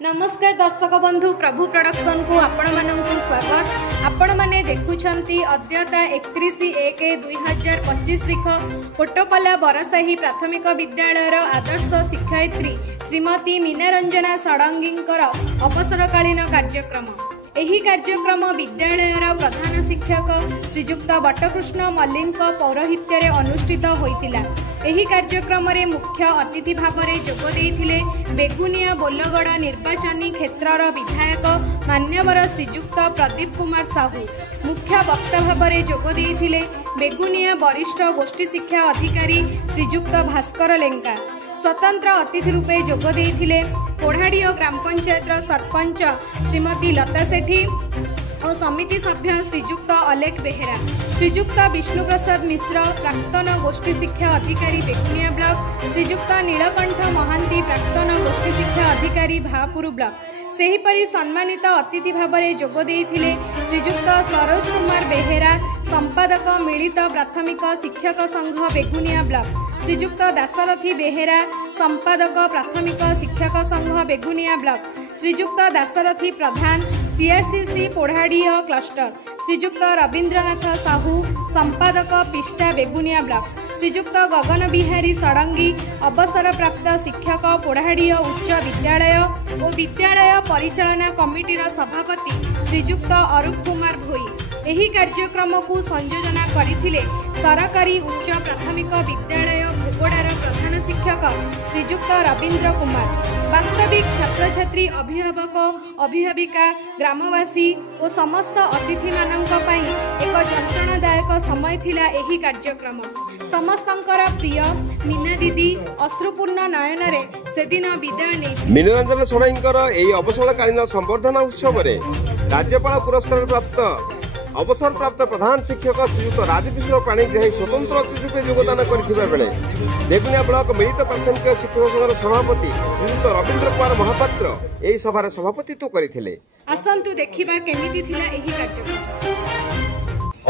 नमस्कार दर्शक बंधु प्रभु प्रोडक्शन को आपण मानकु स्वागत। आपण माने देखुछंती अद्यता 31/1/2025 तारीख कोटपला बरसाही प्राथमिक विद्यालयर आदर्श शिक्षयित्री श्रीमती मीनारंजना षडंगींकर अवसरकालीन कार्यक्रम। एही कार्यक्रम विद्यालयर प्रधान शिक्षक श्रीजुक्त बटकृष्ण मल्लिक पौरोहित्य अनुष्ठित होइतिला। एही कार्यक्रम रे मुख्य अतिथि भाव में जोग देइथिले बेगुनिया बोलगड़ निर्वाचनी क्षेत्रर विधायक मान्यवर श्रीजुक्त प्रदीप कुमार साहू। मुख्य वक्ता भाव में जोग देइथिले बेगुनिया वरिष्ठ गोष्ठी शिक्षा अधिकारी श्रीजुक्त भास्कर लेंका। स्वतंत्र अतिथि रूपे जोग देइथिले कोढ़ाड़ी ग्राम पंचायत सरपंच श्रीमती लता सेठी और समिति सभ्य श्रीजुक्त अलेख बेहेरा, श्रीजुक्त विष्णु प्रसाद मिश्र प्राक्तन गोष्ठी शिक्षा अधिकारी बेगुनिया ब्लॉक, श्रीजुक्त नीलकंठ महांती प्राक्तन गोष्ठी शिक्षा अधिकारी भापुर ब्लॉक। सेहीपरि सम्मानित अतिथि भाव में जोग देइथिले श्रीजुक्त सरोज कुमार बेहेरा संपादक मिलित प्राथमिक शिक्षक संघ बेगुनिया ब्लॉक, श्रीजुक्त दासरथी बेहेरा संपादक प्राथमिक शिक्षक संघ बेगुनिया ब्लॉक, श्रीजुक्त दासरथी प्रधान सीआरसीसी पोढ़ाड़ी क्लस्टर, श्रीजुक्त रवींद्रनाथ साहू संपादक पिष्टा बेगुनिया ब्लॉक, श्रीजुक्त गगन बिहारी षडंगी अवसर प्राप्त शिक्षक पोढ़ाड़ी उच्च विद्यालय और विद्यालय परिचालना कमिटीर सभापति श्रीजुक्त अरूप कुमार भोई। एही कार्यक्रम को संयोजना करथिले सरकारी उच्च प्राथमिक विद्यालय भोगड़ार प्रधान शिक्षक श्रीजुक्त रवींद्र कुमार। वास्तविक छात्र छात्री अभिभावक अभिभाविका ग्रामवासी और समस्त अतिथि मानक एक यंत्रणादायक समय थिला एही कार्यक्रम। समस्तंकर प्रिय मीना दीदी अश्रुपूर्ण नयन रे सेदिन विदाय नै मीनारंजन षडंगींकर एही अवसरकालीन संबर्धना उत्सव रे राज्यपाल पुरस्कार प्राप्त अवसर प्राप्त प्रधान शिक्षक श्रीयुक्त राजकिशोर पाणिग्राही स्वतंत्र अतिथि रूपे योगदान करथिबा बेले बेगुनिया ब्लॉक मिलित प्राथमिक शिक्षक संघर सभापति श्रीयुक्त रवींद्र कुमार महापात्र एही सभार सभापतित्व करथिले। आसंतु देखिबा केमिति थिला एही कार्यक्रम।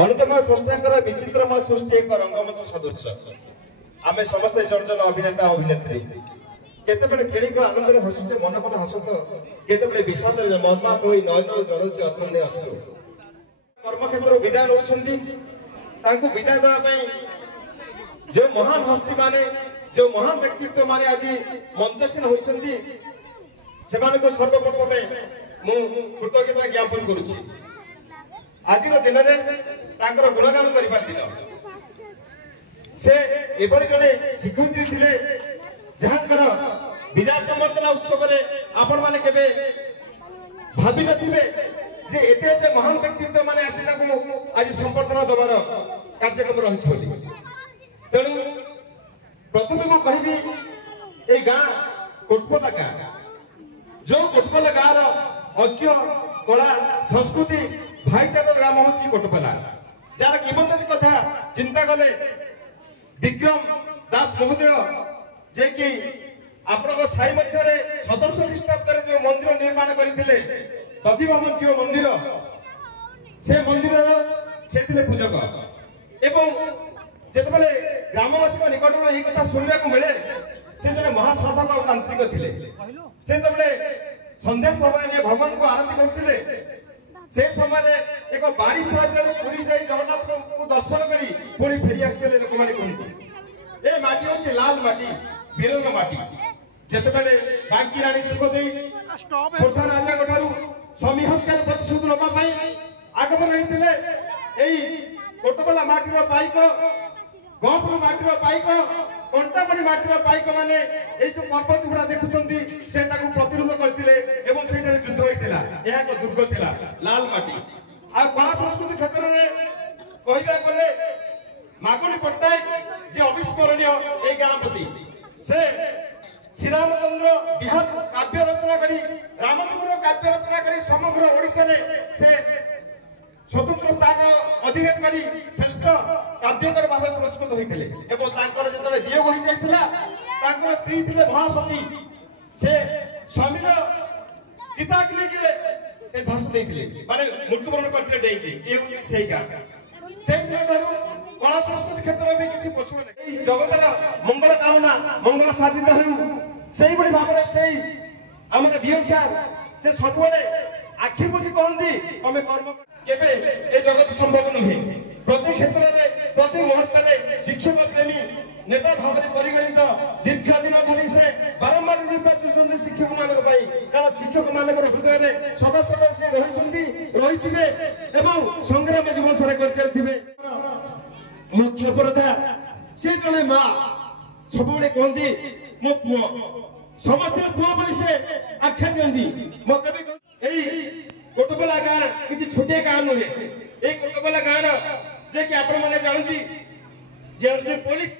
अनुतम संस्थाकर विचित्रमय सृष्टि एक रंगमंच सदृश आमे समस्त जर्जन अभिनेता अभिनेत्री केतेबेले खेळीक आनंद रे हसुचे मन कोन हसत केतेबेले विषाद रे मर्माहत होई नयन जरुचे अतन्य अश्रु कर्मक्षेत्र विदाय होउछंती तांको विदाय देवा पई जो महान हस्ती माने जो महान व्यक्तित्व माने आज मंचसीन होइछंती सेमाने को सर्वप्रथम मु कृतज्ञता ज्ञापन करूछि। आज दिन में तांकर गुणगान करिबार दिन से एबळे जने शिक्षयित्री थिले जहांकर विदाय संबर्धना उत्सव रे आपण माने केबे भाबी नथिबे जे एते एते महान व्यक्तित्व माने आसिना को आज संबर्धना दबार कार्यक्रम रहिछ बोली। तेणु प्रथमे मु कहबी ए गां कोटपला गां जो कोटपला गां रो ऐक्य कला संस्कृति भाईचारा ग्राम होची कोटपला जार किबंदती कथा चिंता कले विक्रम दास महोदय जे कि आपन साई मध्य रे 1700 ख्रीष्टाब्द रे जो मंदिर निर्माण करिथिले दधिभवन जीव मंदिर से मंदिर से पूजक एवं जेतबेले ग्रामवासी निकट में यही कथा सुनने को मिले से जने महासाधक और तांत्रिक थिले से तबले संध्या समय भगवान को आरती करथिले से समय एक बाड़ी साहाय्य पुरी जाई जगन्नाथ को दर्शन करी पुणी फेरी आसते लोक माने कहते ए माटी होची लाल माटी बीरंग माटी जेतबेले बांकी रानी सुखदेई कोठा राजा गठारू स्वामी हत्यार प्रतिशोध नबा पाई आगमन होइतिले एई कोटबला माटीर पाइक गहपुर माटीर पाइक कंटापड़ी माटीर पाइक माने एई जो पर्वत गुड़ा देखुचंती से ताकू प्रतिरोध करथिले एवं सेठारे युद्ध होइतिला एहा एक दुर्ग थिला लाल माटी आ कला संस्कृति क्षेत्र रे कहिबा गले मागुणी पट्टायक जे अविस्मरणीय ए गांपति से श्री रामचंद्र बिहार काव्य रचना करी रामचंद्र काव्य रचना करी समग्र ओडिशा रे से स्वतंत्र स्थान अधिकार करी श्रेष्ठ काव्यकर भाव पुरस्कृत होइतिले एवं तांकर जतले वियोग होई जायतिला तांकर स्त्री थिले महासती से स्वामीर चिता के लिए से झांस देइतिले माने मृत्युवरण करथिले डेइके ए होची सेही का से कला संस्कृति क्षेत्र में किसी पछुआ नहीं जगतर मंगल कामना मंगल साधित हो से भाव से ଆମର ବିଓ ସାର୍ ସେ ସବୁବେଳେ ଆଖି ବୁଝି କହନ୍ତି ତମେ କର୍ମ କେବେ ଏ ଜଗତ ସମ୍ଭବ ନୁହେଁ। ପ୍ରତି କ୍ଷେତ୍ରରେ ପ୍ରତି ମୁହୂର୍ତ୍ତରେ ଶିକ୍ଷକ ପ୍ରେମୀ ନେତା ଭାବରେ ପରିଗଣିତ ଦୀର୍ଘ ଦିନ ଧରି ସେ ବାରମ୍ବାର ନିର୍ବାଚିତ ଶିକ୍ଷକ ମାନଙ୍କ ପାଇଁ, କାରଣ ଶିକ୍ଷକ ମାନଙ୍କର ହୃଦୟରେ ସଦା ସଦା ସେ ରହିଥିବେ ଏବଂ ସଂଗ୍ରାମ ଜୀବନ ସାରା କରି ଚାଲିଥିବେ। ମୁଖ୍ୟ ପ୍ରଧା ସେ ଜଣେ ମା, ସବୁବେଳେ କହନ୍ତି ମୋ ପୁଅ, ସମସ୍ତେ ପୁଅ ବୋଲି ସେ ଆଖ୍ୟା ଦିଅନ୍ତି। ମତେ ବି ଏଇ କୋଟପଲା ଗାଁ କିଛି ଛୋଟିଆ ଗାଁ ନୁହେଁ। ଏଇ କୋଟପଲା ଗାଁର ଯେ କି ଆପଣ ମାନେ ଜାଣନ୍ତି ଯେ ପୋଲିସ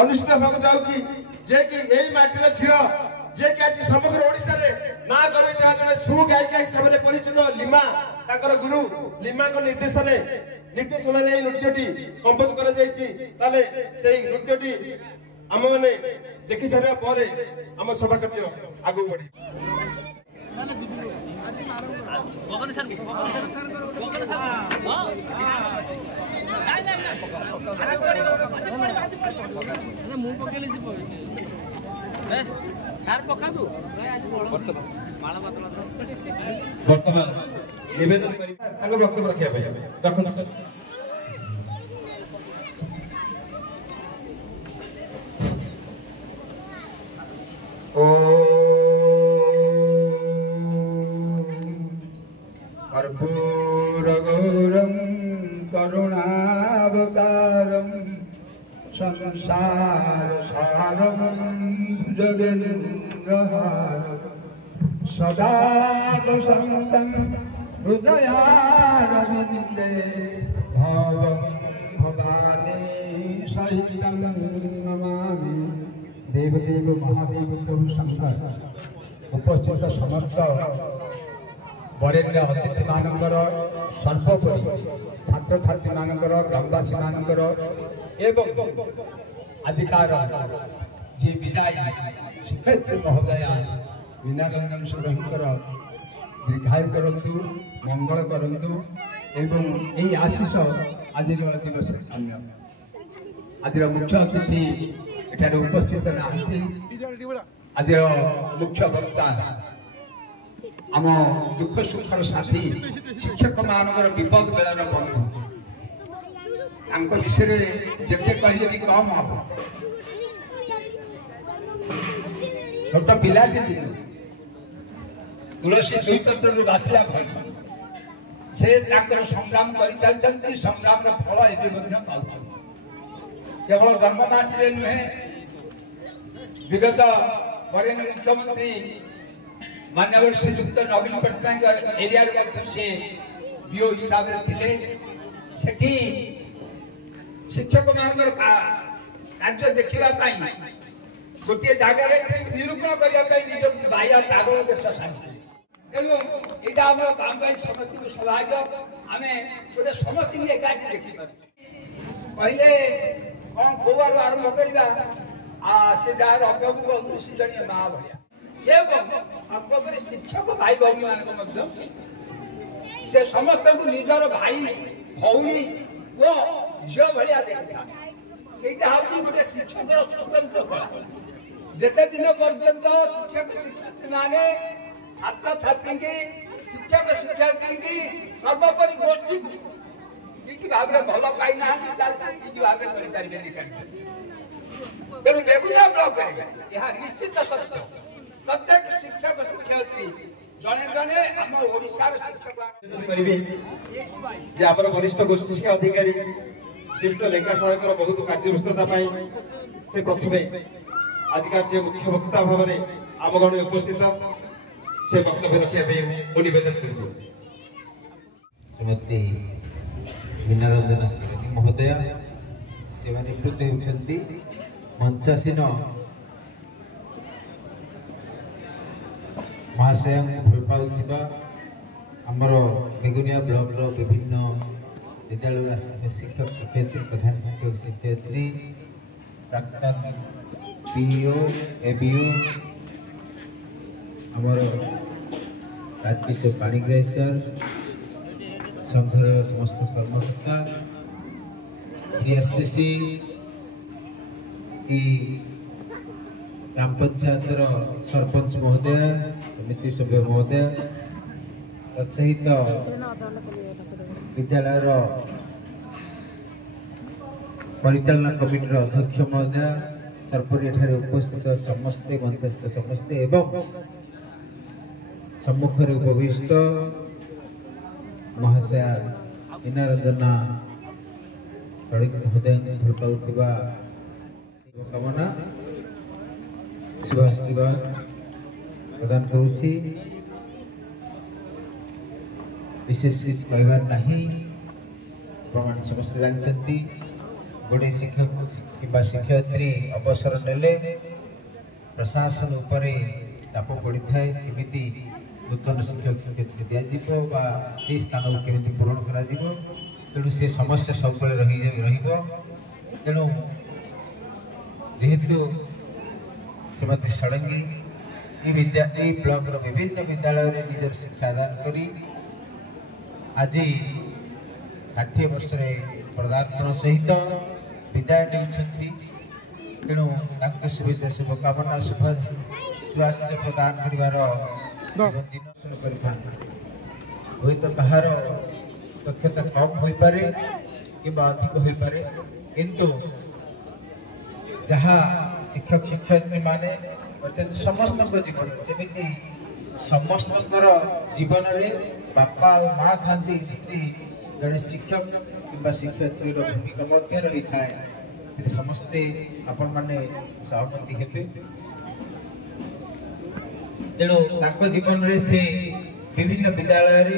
ଅନୁଷ୍ଠିତ ହେବାକୁ ଯାଉଛି, ଯେ କି ଏଇ ମାଟିର ଝିଅ, ଯେ କି ଆଜି ସମଗ୍ର ଓଡ଼ିଶାରେ ନାଁ କରିଥିବା ଜଣେ ସୁଗାୟିକା ହିସାବରେ ପରିଚିତ ଲିମା, ତାଙ୍କର ଗୁରୁ ଲିମାଙ୍କ ନିର୍ଦ୍ଦେଶନାରେ ଏଇ ନୃତ୍ୟଟି କମ୍ପୋଜ କରାଯାଇଛି। ତାହେଲେ ସେଇ ନୃତ୍ୟଟି ଆମମାନେ ଦେଖି ସାରିବା ପରେ ଆମ ସଭା କାର୍ଯ୍ୟ ଆଗକୁ ବଢିବ। ବର୍ତ୍ତମାନ ନିବେଦନ କରି ତାଙ୍କ ବକ୍ତବ୍ୟ ରଖିବା ପାଇଁ ରଖନ୍ତୁ। कर्पूरगौरं करुणावतारं संसारसारं जगेन्द्रहारं सदा वसन्तं हृदयारविन्दे भवं भवानी सहितं नमामि। देवदेव महादेव प्रभु शंकर उपस्थित समस्त वरेण्य अतिथि मानकर सर्वोपरि छात्र छात्री मानकर ग्रामवासी मानकर एवं अधिकार जी विदायी शिक्षयित्री महोदया मीनारंजन सुरंकर दीर्घायु करंतु, मंगल करंतु एवं यही आशीष आज दिवस धन्य। आज मुख्य अतिथि एठारे उपस्थित नाहंती। आज मुख्य वक्ता आम दुख सुखर साथी शिक्षक मानकर विपद बेलार बंधु, तांको विषय जेते कहिए भी कम हम। छोट पिलाटी दिन तुलसी दुई पत्र बासिला घर से संग्राम कर संग्राम फल एवं पाँच केवल जन्ममाटी नुहे विगत वरेण्य मुख्यमंत्री माननीय श्रीयुक्त नवीन पट्टनायक एरिया से बीओ हिसाब से शिक्षक मान कार्य देखा गोटे जगार निरूपण करने निज बाह्य पागल देश साथी तेणु यहाँ आम गाँव समस्त सौभाग्य आम गोटे समस्त एकाठी देखिपार पहले कौन कौआर आरंभ करवा से जार अभ्यू से जड़े माँ भाया सर्वोपरि शिक्षक भाई भौणी मान से समस्त निजर भाई भौणी वो झील भाया देखा यहाँ हूँ गोटे शिक्षक स्वतंत्र कला जिते दिन पर्यंत शिक्षक शिक्षयित्री माने छात्र छात्री की शिक्षक शिक्षयित्री की सर्वोपरि गोष्ठी ठीक भाव में भल पाई ना ठीक भाव में करें तेणु बेगुनिया ब्लॉक यह निश्चित सत्य प्रत्येक शिक्षक शिक्षयित्री जड़े जड़े आम ओडिशार शिक्षक करिवे जे आपर वरिष्ठ गोष्ठी शिक्षा अधिकारी श्रीयुक्त लेखा सहायकर बहुत कार्यव्यस्तता से प्रथमे आजिका जे मुख्य वक्ता भाव में आम गण उपस्थित से वक्तव्य रखा निवेदन कर श्रीमती मीनारंजन महोदया सेवानिवृत्त होती मंचासीन महाशय भल पाउथिबा आमर बेगुनिया ब्लॉक विभिन्न विद्यालय शिक्षक शिक्षयित्री प्रधान शिक्षक शिक्षयित्री प्राक्तन पीओ एबीओ ଆମର ରାଜକିଶୋର ପାଣିଗ୍ରାହୀ ସାର୍, ସଂଘର ସମସ୍ତ କର୍ମକର୍ତ୍ତା, CSCC की ग्राम पंचायत सरपंच महोदय, समिति सभ्य महोदय, तत्सहित विद्यालय परिचालना कमिटी अध्यक्ष महोदय, सर्वोपरि एठारे उपस्थित समस्ते मंचस्थ समस्ते एवं सम्मुखरे उपविष्ट महाशया मीनारंजना हृदय भल पाउथिबा कामना शुभाशीर्वाद प्रदान करुछि। विशेष चीज कहबार नहीं, प्रमाण समस्त जानते गोटे शिक्षक किंबा शिक्षयित्री अवसर नेले प्रशासन उपरे चाप पड़ी थाए, केमिति नूतन शिक्षक शिक्षयित्री दिया बा से स्थान को केमिति पूरण करा जिवो, तेणु से समस्या सब रही तेणु जेहेतु श्रीमती षडंगी ब्लॉक विभिन्न विद्यालय निजर शिक्षादान करी आज 60 वर्ष पदार्पण सहित विदाय नहीं, तेणु शुभेच्छा शुभकामना शुभाशीष प्रदान कर हुए तो बाहर दक्षता कम हो पारे कि अधिक हो पारे, किंतु जहाँ शिक्षक शिक्षयित्री माने समस्त जीवन जमी समस्त जीवन में बापा और माँ था जड़े शिक्षक कि शिक्षयित्री भूमिका रही था, समस्ते आपण माने सहमति हेबे। तेणु जीवन में से विभिन्न विद्यालय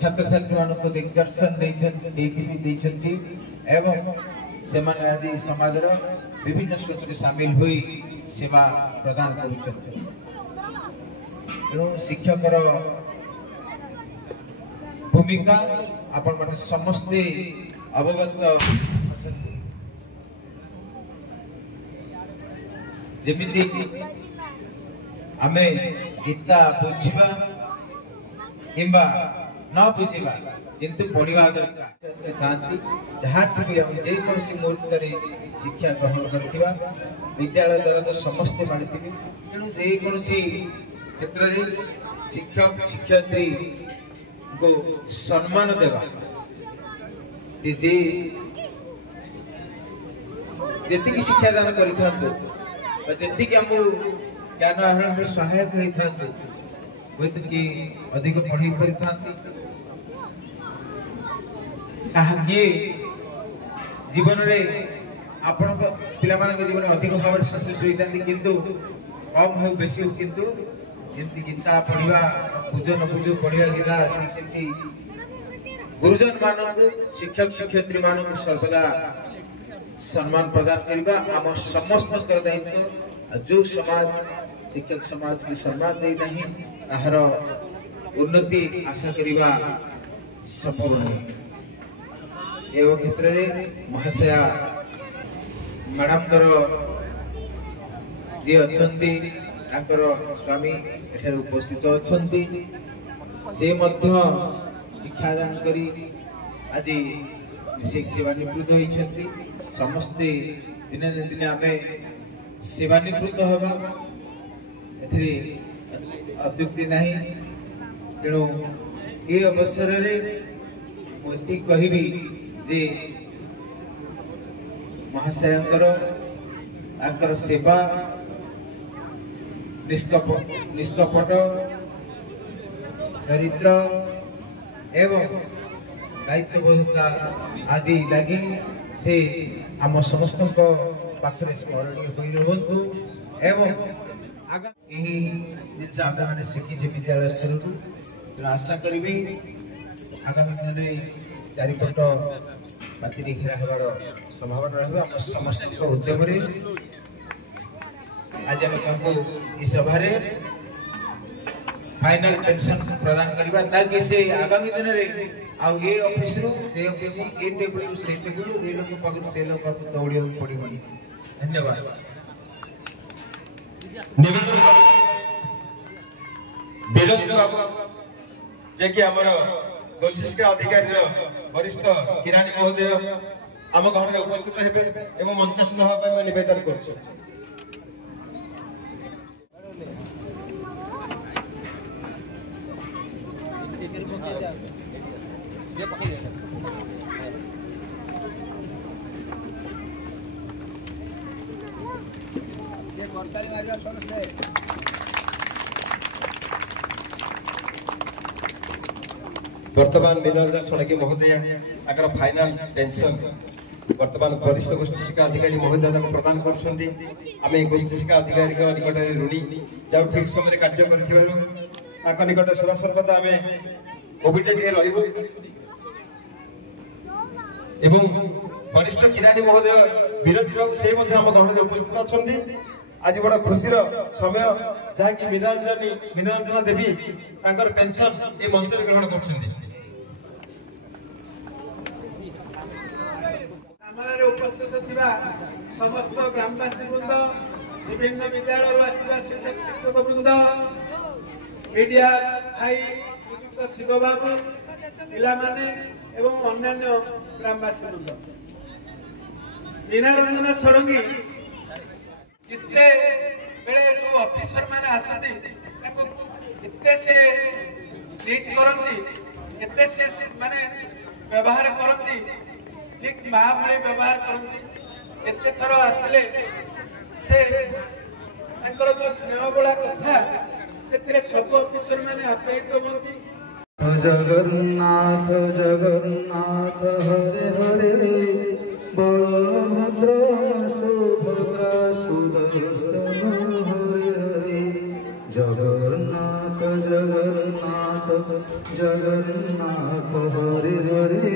छात्र छात्री मान दिग्दर्शन एवं से आज समाज विभिन्न क्षेत्र सामिल हुई सेवा प्रदान कर शिक्षक भूमिका आपण माने समस्ते अवगत जमीती आमे गीता बुझा किंबा न बुझा किंतु पढ़ा दरकार जहाँ जेकोसी मुहूर्त शिक्षा ग्रहण कर विद्यालय द्वारा तो समस्ते मानी तेणु जेकोसी क्षेत्र में शिक्षक शिक्षयित्री को सम्मान देवा जी जी शिक्षादान कर ज्ञान आहरण में सहायक होता हूँ तो कि अधिक पढ़ी पारि किए जीवन में आपण पिला जीवन अधिक भाव सक्सेस होता किंतु कम हो बेसी हो किंतु जमी गीता पढ़ा पूजन पूजो पढ़ा गीता सेमती गुरुजन मानक शिक्षक शिक्षयित्री मानक सर्वदा सम्मान प्रदान करबा आम समस्त दायित्व। जो समाज शिक्षक समाज को सम्मान दे नहीं ताहार उन्नति आशा करबा संपूर्ण एवं क्षेत्र में महाशया मैडम जी अच्छा स्वामी एठार उपस्थित अच्छा से शिक्षादान करी आज सेवानिवृत्त होती समस्ते दिन दिन आम सेवानिवृत्त हवा अत्युक्ति नहीं। तेणु ये अवसर मुझे कहबी जे महाशयर सेवा निष्कपट चरित्र एवं दायित्वबोधता आदि लगी से आम समस्त पाखे स्मरणीय रुहतु एवं आगा यही जिन आम शिखी विद्यालय स्तर आशा करी आगामी दिन में चारिपट पाचेरी घेरा हबार संभावना रहा समस्त उद्यम आज आम इस सभा फाइनल पेंशन प्रदान करबा ताकि से आगामी दिन रे आ ये ऑफिस रो से ऑफिस ए टेबल रो से टेबल ए लोग पाकर से लोग पाकर दौड़िया पड़िबनी। धन्यवाद। निवेदन विरोध बाबू जे कि आमर गोष्ठी शिक्षा अधिकारी वरिष्ठ किराणी महोदय आम गहन में उपस्थित हेबे एवं मंचासीन होगा मैं निवेदन कर वर्तमान मीनरंजन षडंगी महोदय आकर फाइनल पेंशन वर्तमान वरिष्ठ गोष्ठी शिक्षा अधिकारी महोदय प्रदान कर गोष्ठी शिक्षा अधिकारी निकट ऋणी जो ठीक समय कार्य कर निकट सदासर्वदा आम कोविड रही वरिष्ठ किराणी महोदय विरज बाबू से आम गहन में उपस्थित अच्छा आज बड़ा खुशीर समय जहाँकि मीनरंजन देवी पेंशन ये मंच ग्रहण कर उपस्थित समस्त ग्रामवासी वृंद विभिन्न विद्यालय शिक्षक शिक्षक वृंद मीडिया भाई श्रीजुक्त शिव बाबू पिलामाने एवं अन्य ग्रामवासी वृंद मीनरंजन षडंगी जिते बेले जो ऑफिसर माने आसती इतने से लीड करती इतने से माने व्यवहार करती ठीक माँ भली व्यवहार करती एते थर आसले से जो स्नेह बड़ा कथा से सब ऑफिसर माने आप्यायित होती जगन्नाथ जगन्नाथ हरे हरे बलभद्र सुभद्रा सुदर्शन हरे हरे जगन्नाथ जगन्नाथ जगन्नाथ हरे हरे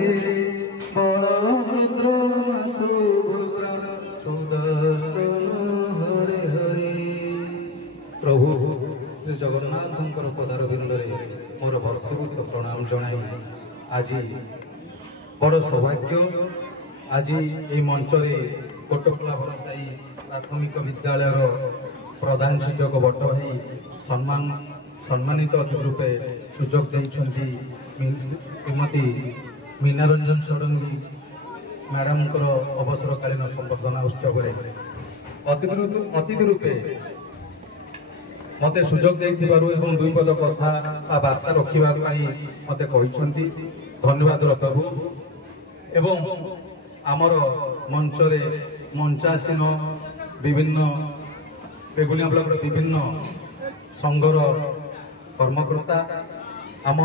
बलभद्र सुभद्रा सुदर्शन हरे हरे। प्रभु श्री जगन्नाथ पदार बिंदरे मोर भक्तिपूत प्रणाम जनाई आज बड़ सौभाग्य आज ये मंचरे कोटकला भरसाई प्राथमिक विद्यालय प्रधान शिक्षक बट भाई सम्मानित अतिथि रूपे सुजोग देइछंती श्रीमती मीनरंजन षडंगी मैडम अवसरकालीन संबर्धना उत्सव अतिथि रूपे मते सुजोग देइथिबारु एवं दुई पद कथा वार्ता रखिबा पई मते कहिसंती धन्यवाद प्रभु एवं आमर मंचरे मंचासीन विभिन्न बेगुनिया ब्लॉक विभिन्न संघर कर्मकर्ता आम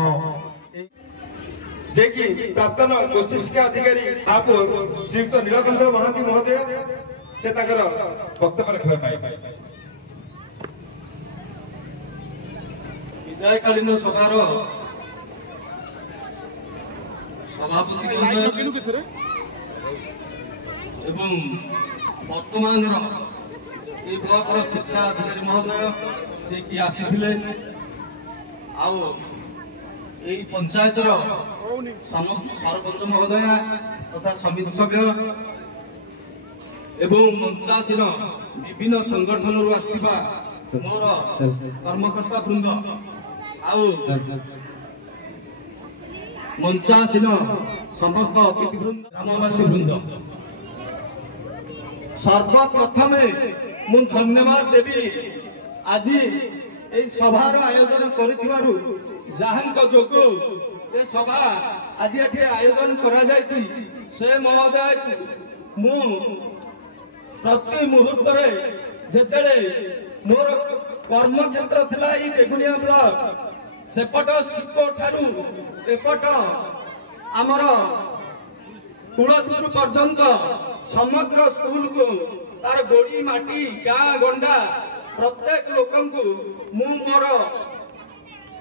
जे कि प्राक्तन गोष्ठी शिक्षा अधिकारी महापुर श्रीयुक्त नीलकंठ महांती महोदय से वक्तव्य रखा विदायकालीन सभार सभापति एवं वर्तमान ये ब्लॉक शिक्षा अधिकारी महोदय से कि आसी आई पंचायत सरपंच महोदय तथा समिति सभ्य एवं मंचासीन विभिन्न संगठन आसवा मोर कर्मकर्ता वृंद आउ मंचासीन समस्त अतिथि वृंद ग्रामवासी वृंद सर्वप्रथम मु धन्यवाद देवी आज ये सभार आयोजन करिथिबारु जहां जोगु ये सभा आज ये आयोजन करा जायछि से महोदय मु प्रति मुहूर्त रे जेतेले मोर कर्म क्षेत्र थिला ई बेगुनिया ब्लॉक सेपट सिको ठारू एपट आमर तुलसीपुर पर्यंत समग्र स्कूल को तार गोड़ी माटी गाँ गंडा प्रत्येक लोकन को मु मोर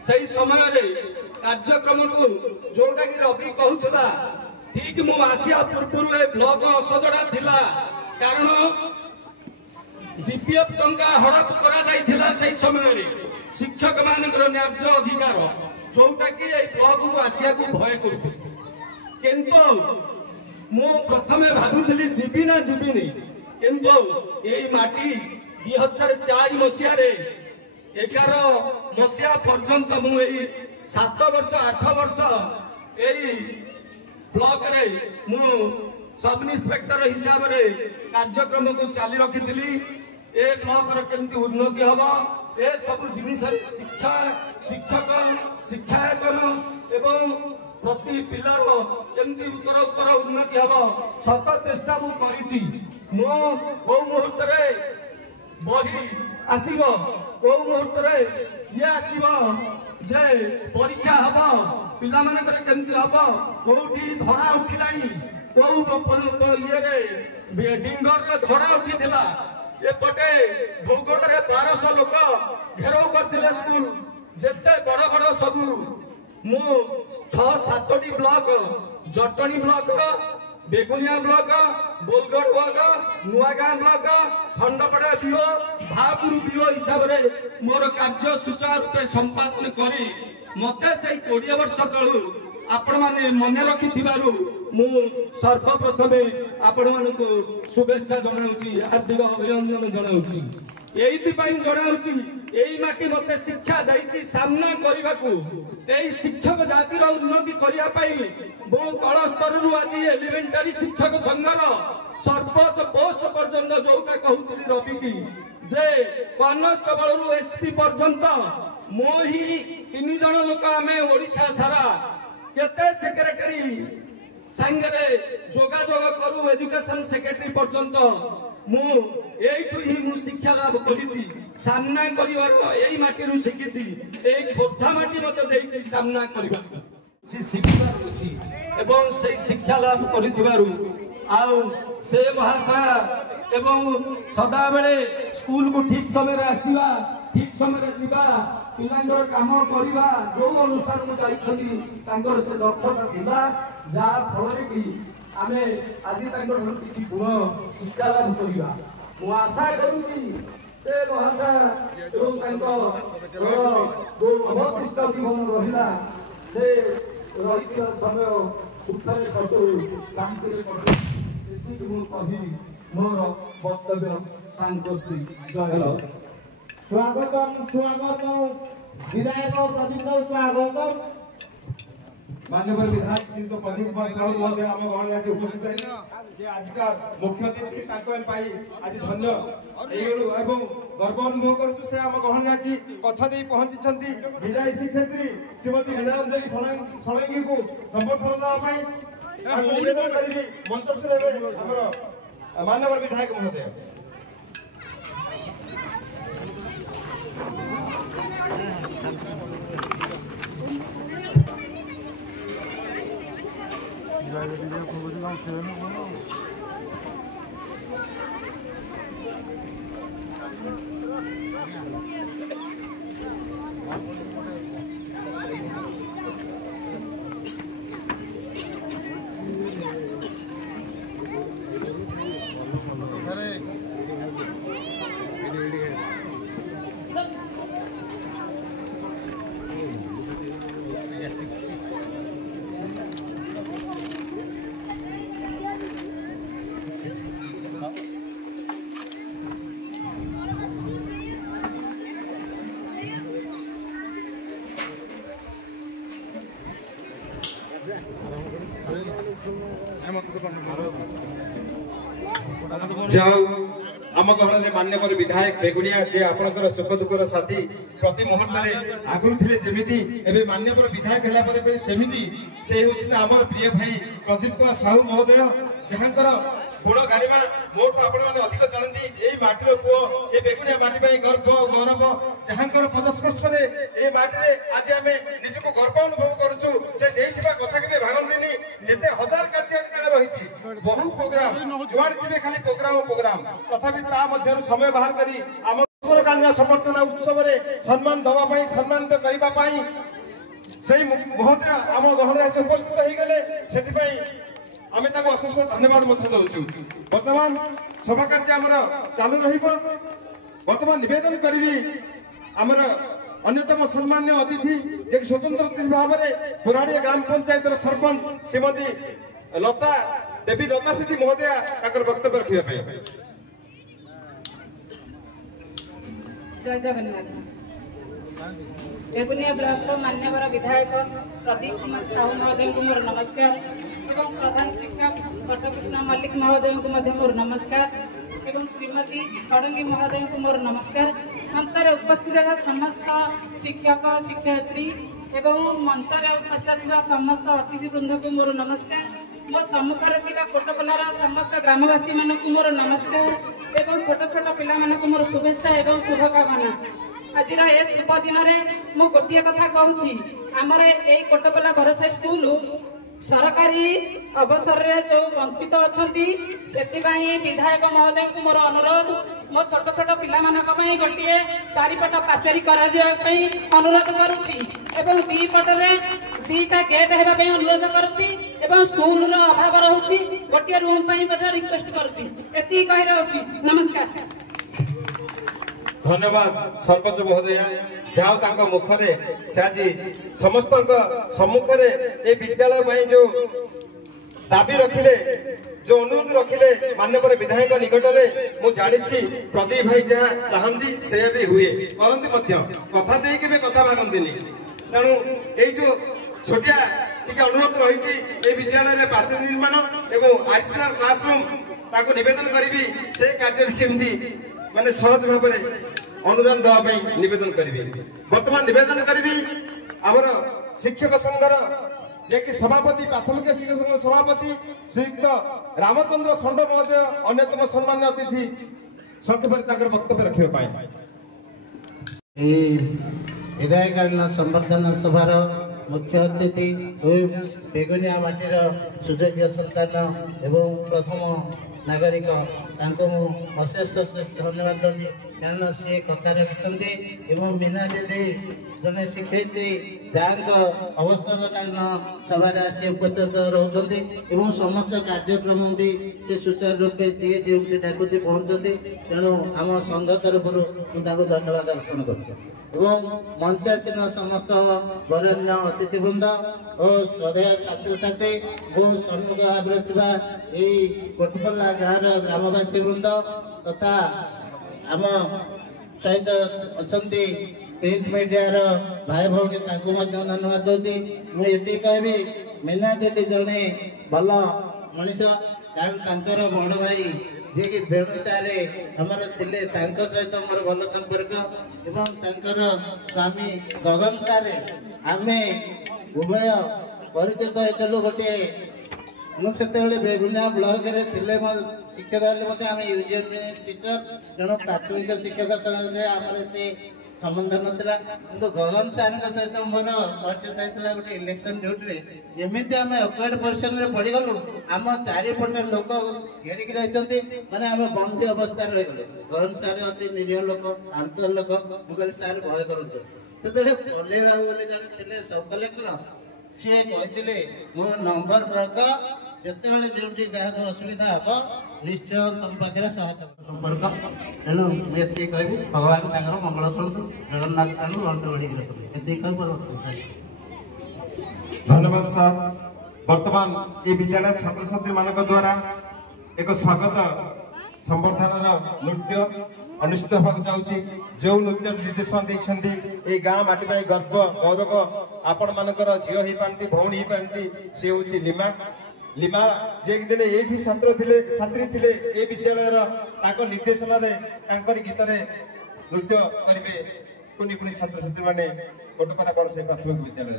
सही समय रे कार्यक्रम को जोटा कि रवि कहूला ठीक मु आसिया पूर्व ए ब्लॉक असजड़ा थिला कारण जीपीएफ टंका हड़प करा जाइथिला सही समय रे शिक्षक मानकर न्याय्य अधिकार जोटा कि ए ब्लॉक को आसिया को भय करथि किंतु मु प्रथमे भाबुथली जीवी ना जीविनी किंतु एई माटी 2004 मसीह 11 मसीहा पर्यंत मु 7 वर्ष 8 वर्ष यही ब्लॉक रे मु सब इन्स्पेक्टर हिसाब से कार्यक्रम को चाली रखी ए ब्लॉक केमती उन्नति हम ए सब जिनिस शिक्षा शिक्षक शिक्षायक एवं प्रति पिलार केमती उत्तर उत्तर उन्नति हम सत चेष्टा मु करिछि मो बहु मुहूर्त रे बही आसीब बहु मुहूर्त रे ये आसीब जे परीक्षा हम पिला मानकर केमती हम कोठी धरा उठिलानी ये डिंगर धरा उठी एपटे भोगोल 1200 लोक घेराव करते स्कूल जिते बड़ बड़ सबू मु 6-7टी block Jatni block Begunia block Bolgarh block Nuagaon block Khandapada BO Bhapur BO हिसाब से मोर कार्य सुचारू रूपे संपादन करी मते से 20 वर्ष तलू आपण माने मन रखि मु सर्वप्रथमे आपण मानक शुभेच्छा जनाऊँगी हार्दिक अभिनंदन जनाऊँगी एइथिपाई जनाऊँगी एई माटी मते शिक्षा दैछि सामना करबाकू एई शिक्षक जातिर उन्नति करिया पाई बहु तल स्तर रु आज एलिमेंटरी शिक्षक संघर सर्वोच्च पोस्ट पर्यंत जोटा कहूली रवि की जे कॉन्स्टेबल रु एसपी पर्यंत मो ही 3 जन लोक आमे ओडिशा सारा केते सेक्रेटरी संगे जोगाजोग करू एजुकेशन सेक्रेटरी पर्यंत मु एइठु ही मु शिक्षा लाभ करिछि सामना करिवार एई माटी रु शिखिछि एई खोटा माटी मते देइछि सामना करिवा छि शिक्षा अछि एवं सेई शिक्षा लाभ करिथिबारु आउ से महाशय एवं सदा बेले स्कूल को ठीक समय रे आसीबा ठीक समय रे जीवा पिलांगर काम करवा जो अनुष्ठान को जाइछथि तांकर से दक्षता थिबा जा फल कि आमे आज तांकर किछि गुण शिक्षा लाभ करवा मु आशा करू कि से भाषा एवं तांकर जो अवशिष्ट जीवन रहिला से रहित समय सुखरे कटु शांति कटु एति मु कहि मोर वक्तव्य सांगति जय स्वागतम स्वागतम विधायक प्रदीप राउत स्वागतम माननीय विधायक श्री प्रदीप राउत महोदय आम गहन आज उपस्थित है आजिका मुख्य अतिथि आज धन्य एवं गर्व अनुभव करुँ से आम गहन आज कथा दे पहुंची विधायी शिक्षयित्री श्रीमती मीनारंजनी षडंगी को संबर्धन देवाई निवेदन करी मंचस्थ माननीय विधायक महोदय जाओ आम गहन में मान्यवर विधायक बेगुनिया जे आपनकर सुख दुखर साथी प्रति मुहूर्त में आगु थे जमी एवं मान्यवर विधायक है सेमती से हूँ आम प्रिय भाई प्रदीप कुमार साहू महोदय जहाँकर गुण गारिमा मोठ आपण मैंने अधिक जानती यही माटीर पुओ ये बेगुनिया माटी गर्व गौरव जहाँकर पदस्पर्श ये माटी आज आम निजक गर्व अनुभव करुचु से कथा के भागंती जिते हजार कार्य रही बहुत प्रोग्राम जुआड़े जी खाली प्रोग्राम तथापि समय बाहर करी आम कालीन समर्थन उत्सव सम्मान दवाई सम्मानित करने से महोदय आम गहन उपस्थित हो गले से आम अशेष धन्यवाद दौचु बर्तमान सभा कार्य आमर चालू बर्तमान निवेदन करी आमर अन्यतम सम्मान्य अतिथि जे स्वतंत्र अतिथि भाव में पुराड़िया ग्राम पंचायत सरपंच श्रीमती लता देवी लता सेठी महोदया वक्तव्य रखा जय जगन्नाथ। बेगुनिया ब्लॉक मान्यवर विधायक प्रदीप कुमार साहू महोदय को मोर नमस्कार एवं प्रधान शिक्षक पट्टकृष्ण मल्लिक महोदय को मोर नमस्कार एवं श्रीमती षडंगी महोदय को मोर नमस्कार। मंच उपस्थित समस्त शिक्षक शिक्षयित्री एवं मंच उपस्थित समस्त अतिथिवृंद को मोर नमस्कार। मो सम्मुखें थी कोटपल्लार समस्त ग्रामवासी मान मोर नमस्कार एवं छोट छोट पिला मोर शुभेच्छा एवं शुभकामना। आज ए शुभ दिन में मु गोटे कथा कहूँ आमर ये कोटपल्ला बरसाई स्कूल सरकारी अवसर जो वंचित अच्छा से विधायक महोदय को मोर अनुरोध मो छोट छोट पिला गोटे चारिपट पाचेरी अनुरोध करुच्ची एवं दी पटरे दीटा गेट होगापी अनुरोध करुच्ची एवं स्कूल अभाव रोचे गोटे रूम रिक्वेस्ट करुच्ची एति कही रही नमस्कार। धन्यवाद सरपंच महोदय जहाँ मुखरे से आज समस्त सम्मुखें ये विद्यालय जो दाबी रखिले जो अनुरोध रखिले माननीय विधायक निकट में मुझे जानी प्रदीप भाई जहाँ चाहती से भी हुए करती कथा दे के कथा मागती तेणु ये जो छोटिया टी अनुरोध रही विद्यालय पाचेरी निर्माण एवं एडिशनल क्लासरूम ताको निवेदन करी से कार्य केमती माने सहज भाव अनुदान देवाई निवेदन करी बर्तमान निवेदन करी आमर शिक्षक संघर जे कि सभापति प्राथमिक शिक्षक संघ सभापति श्रीयुक्त रामचंद्र षंड महोदय अन्यतम सम्मान्य अतिथि संक्षेप वक्तव्य रखा विधायकालीन संवर्धन सभार मुख्य अतिथि बेगुनिया माटीर सुयोग्य संतान एवं प्रथम नागरिक अशेष अशेष धन्यवाद देवी कारण सी कथा रखिंट मीना दीदी जड़े शिक्षयित्री जहाँ अवस्थाकालीन सभा आसी उपस्थित रोचे समस्त कार्यक्रम भी से सुचारू रूपे जी जो डाकुची पहुँचती तेणु आम संघ तरफ धन्यवाद अर्पण कर मंचासीन समस्त वरेण्य अतिथिवृंद और श्रद्धेय छात्र छात्री बहुत सम्मुख भाव कोटपल्ला गाँव ग्रामवासी वृंद तथा आम सहित अच्छा प्रिंट मीडिया भाई भौणी धन्यवाद दूसरी मुझे कहबी मीना दीदी जड़े भल मनीष कारण बड़ भाई जी कि बेणुसारे आमर थे सहित मोर भल संपर्क एवं स्वामी गगन सारे आम उभय परिचित होलु गोटे मुझे बेगुनिया ब्लॉक शिक्षक आम यूनियन टीचर तेणु प्राथमिक शिक्षक संगे आमर एत संबंध नाला कि गगन सार सहित मोर परिचय होता गोटे इलेक्शन ड्यूटी जमी आम अक्वार्ड पोजिशन में पड़गलु आम चारिपटे लोक घेरिक रही मैंने आम बंदी अवस्था रही गगन सार अति निरीह लोक शांत लोक मुझे सार भय करुचे से पल्ले बाबू बोले जड़े थे सब कलेक्टर सी कहते मो नंबर रख जिते जो क्या असुविधा हम निश्चय तुम पाखे सहायता संपर्क तेणु मुझे कहबी भगवान मंगल करूँ जगन्नाथ गंटू बढ़ी रखते धन्यवाद सर। वर्तमान ये विद्यालय छात्र छात्री मान द्वारा एक स्वागत संवर्धन नृत्य अनुष्ठित होगा जाऊँगी जो नृत्य निर्देशन देखते ये गाँ माटी गर्व गौरव आपण मानकर झील हो पाती भौणी हो पाती सी हूँ लीमा लीमा जे दिन ये छात्र थिले छात्री थिले ए विद्यालय निर्देशन गीत नृत्य करेंगे कुनी कुनी छात्र छात्री माने कोटपल्ला बरसाई प्राथमिक विद्यालय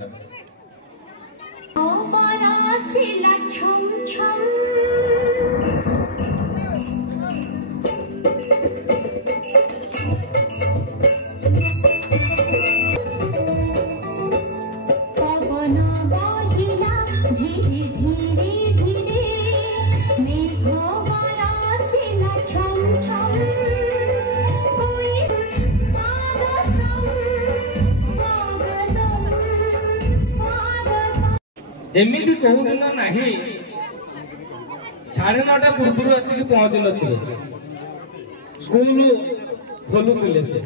एमती कहू दिन ना 9:30 पूर्व आसिक पहुँच न स्कूल खोलुले से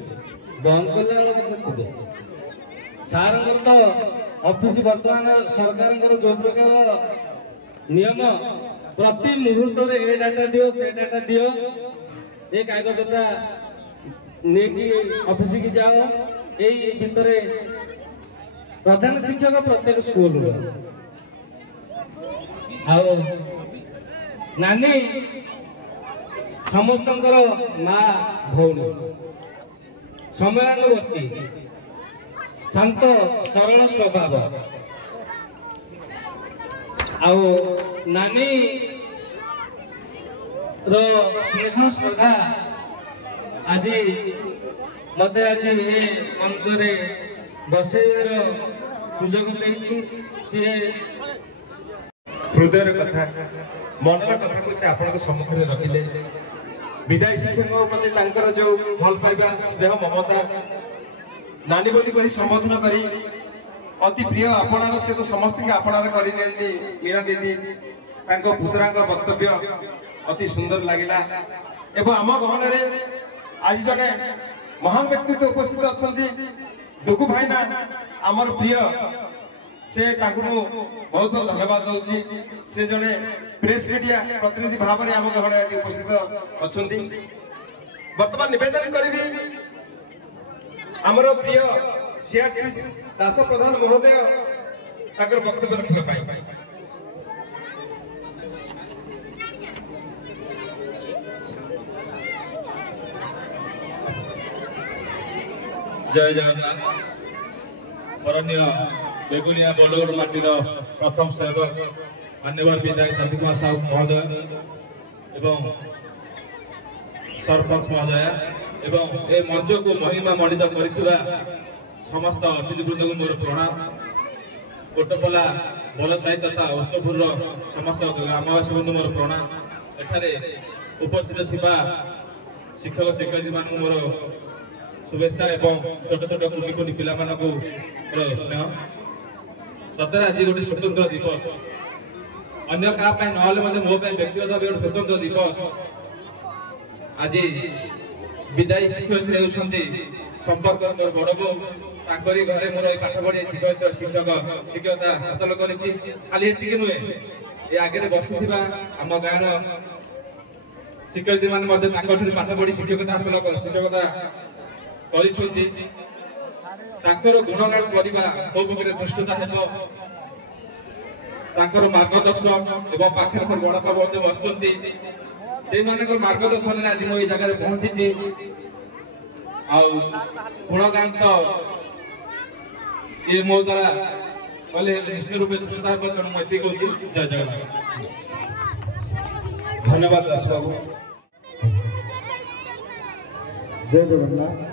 बंद कला सार तो ऑफिस बर्तमान सरकार जो प्रकार नियम प्रति मुहूर्त ए डाटा दियो से डाटा दियो ये कागजटा ନେଇକି ଅଫିସ କି ଯାଅ। ଏଇ ଭିତରେ ପ୍ରଧାନ ଶିକ୍ଷକ ପ୍ରତ୍ୟେକ ସ୍କୁଲର ଆଉ ନାନୀ ସମସ୍ତଙ୍କର ମା ଭଉଣୀ, ସମୟାନୁବର୍ତ୍ତୀ, ଶାନ୍ତ ସରଳ ସ୍ୱଭାବ। ଆଉ ନାନୀ ର ସ୍ନେହ ଶ୍ରଦ୍ଧା ଆଜି ମତେ ଆଜି ଏ ମଞ୍ଚରେ ବସେଇବାର ସୁଯୋଗ ଦେଇଛି। ସିଏ ହୃଦୟର କଥା, ମନର କଥାକୁ ସେ ଆପଣଙ୍କ ସମ୍ମୁଖରେ ରଖିଲେ। ବିଦାୟୀ ଶିକ୍ଷକଙ୍କ ପ୍ରତି ତାଙ୍କର ଯୋଉ ଭଲ ପାଇବା, ସ୍ନେହ, ମମତା, ନାନୀ ବୋଲି କହି ସମ୍ବୋଧନ କରି ଅତି ପ୍ରିୟ ଆପଣାର ସେ ତ ସମସ୍ତଙ୍କୁ ଆପଣାର କରିନିଅନ୍ତି। ମୀନା ଦିଦି ତାଙ୍କ ପୁତୁରାଙ୍କ ବକ୍ତବ୍ୟ ଅତି ସୁନ୍ଦର ଲାଗିଲା। ଏବଂ ଆମ ଗହଣରେ ଆଜି ଜଣେ ମହାନ ବ୍ୟକ୍ତିତ୍ୱ ଉପସ୍ଥିତ ଅଛନ୍ତି, ଡୁଗୁ ଭାଇନା ଆମର ପ୍ରିୟ। से बहुत बहुत धन्यवाद दूसरी। से जड़े प्रेस मीडिया प्रतिनिधि भाव में आम गहण आज उपस्थित अच्छा। बर्तमान निवेदन करी आमर प्रिय सीआरसी दास प्रधान महोदय वक्तव्य रखा। जय जगन्नाथ। वरण्य बेगुनिया बलगढ़ माटीर प्रथम सेवक मान्यवर विधायक नंदी कुमार साहू महोदय एवं सरपंच महोदय एवं ए मंच को महिमा मंडित कर समस्त अतिथिवृंद को मोर प्रणाम। कोटपला बलसाही तथा ओस्तपुर समस्त ग्रामवासी बंधु मोर प्रणाम। एठारे उपस्थित थिबा शिक्षक शिक्षयित्री मान मोर शुभेच्छा एवं छोट छोट कुनि कुनि पिला मानकु स्नेह। सतरे आज गोटे स्वतंत्र दिवस अन्य क्या ना मो व्यक्तिगत भाव स्वतंत्र दिवस। आज विदायी शिक्षयित्री होती संपर्क बड़ बो ताकरी घरे मोर पाठ पढ़ी शिक्षक शिक्षकता हासिल करी। खाली ये नुहे ये आगे बसी आम गाँव शिक्षयित्री मान पाठ पढ़ी शिक्षकता हासिल शिक्षकता कर गुणगान करने मो पाखे दृष्टता है। मार्गदर्शन एवं पाखे बड़ बाबा बसुँच से मार्गदर्शन आज मुझे जगह पहुंची। गुणगान तो ये मो द्वारा कले निश्चित रूप दृष्टता है। तेणु मुझे कहूँ जय जगन्नाथ। धन्यवाद दास बाबू। जय जगन्नाथ।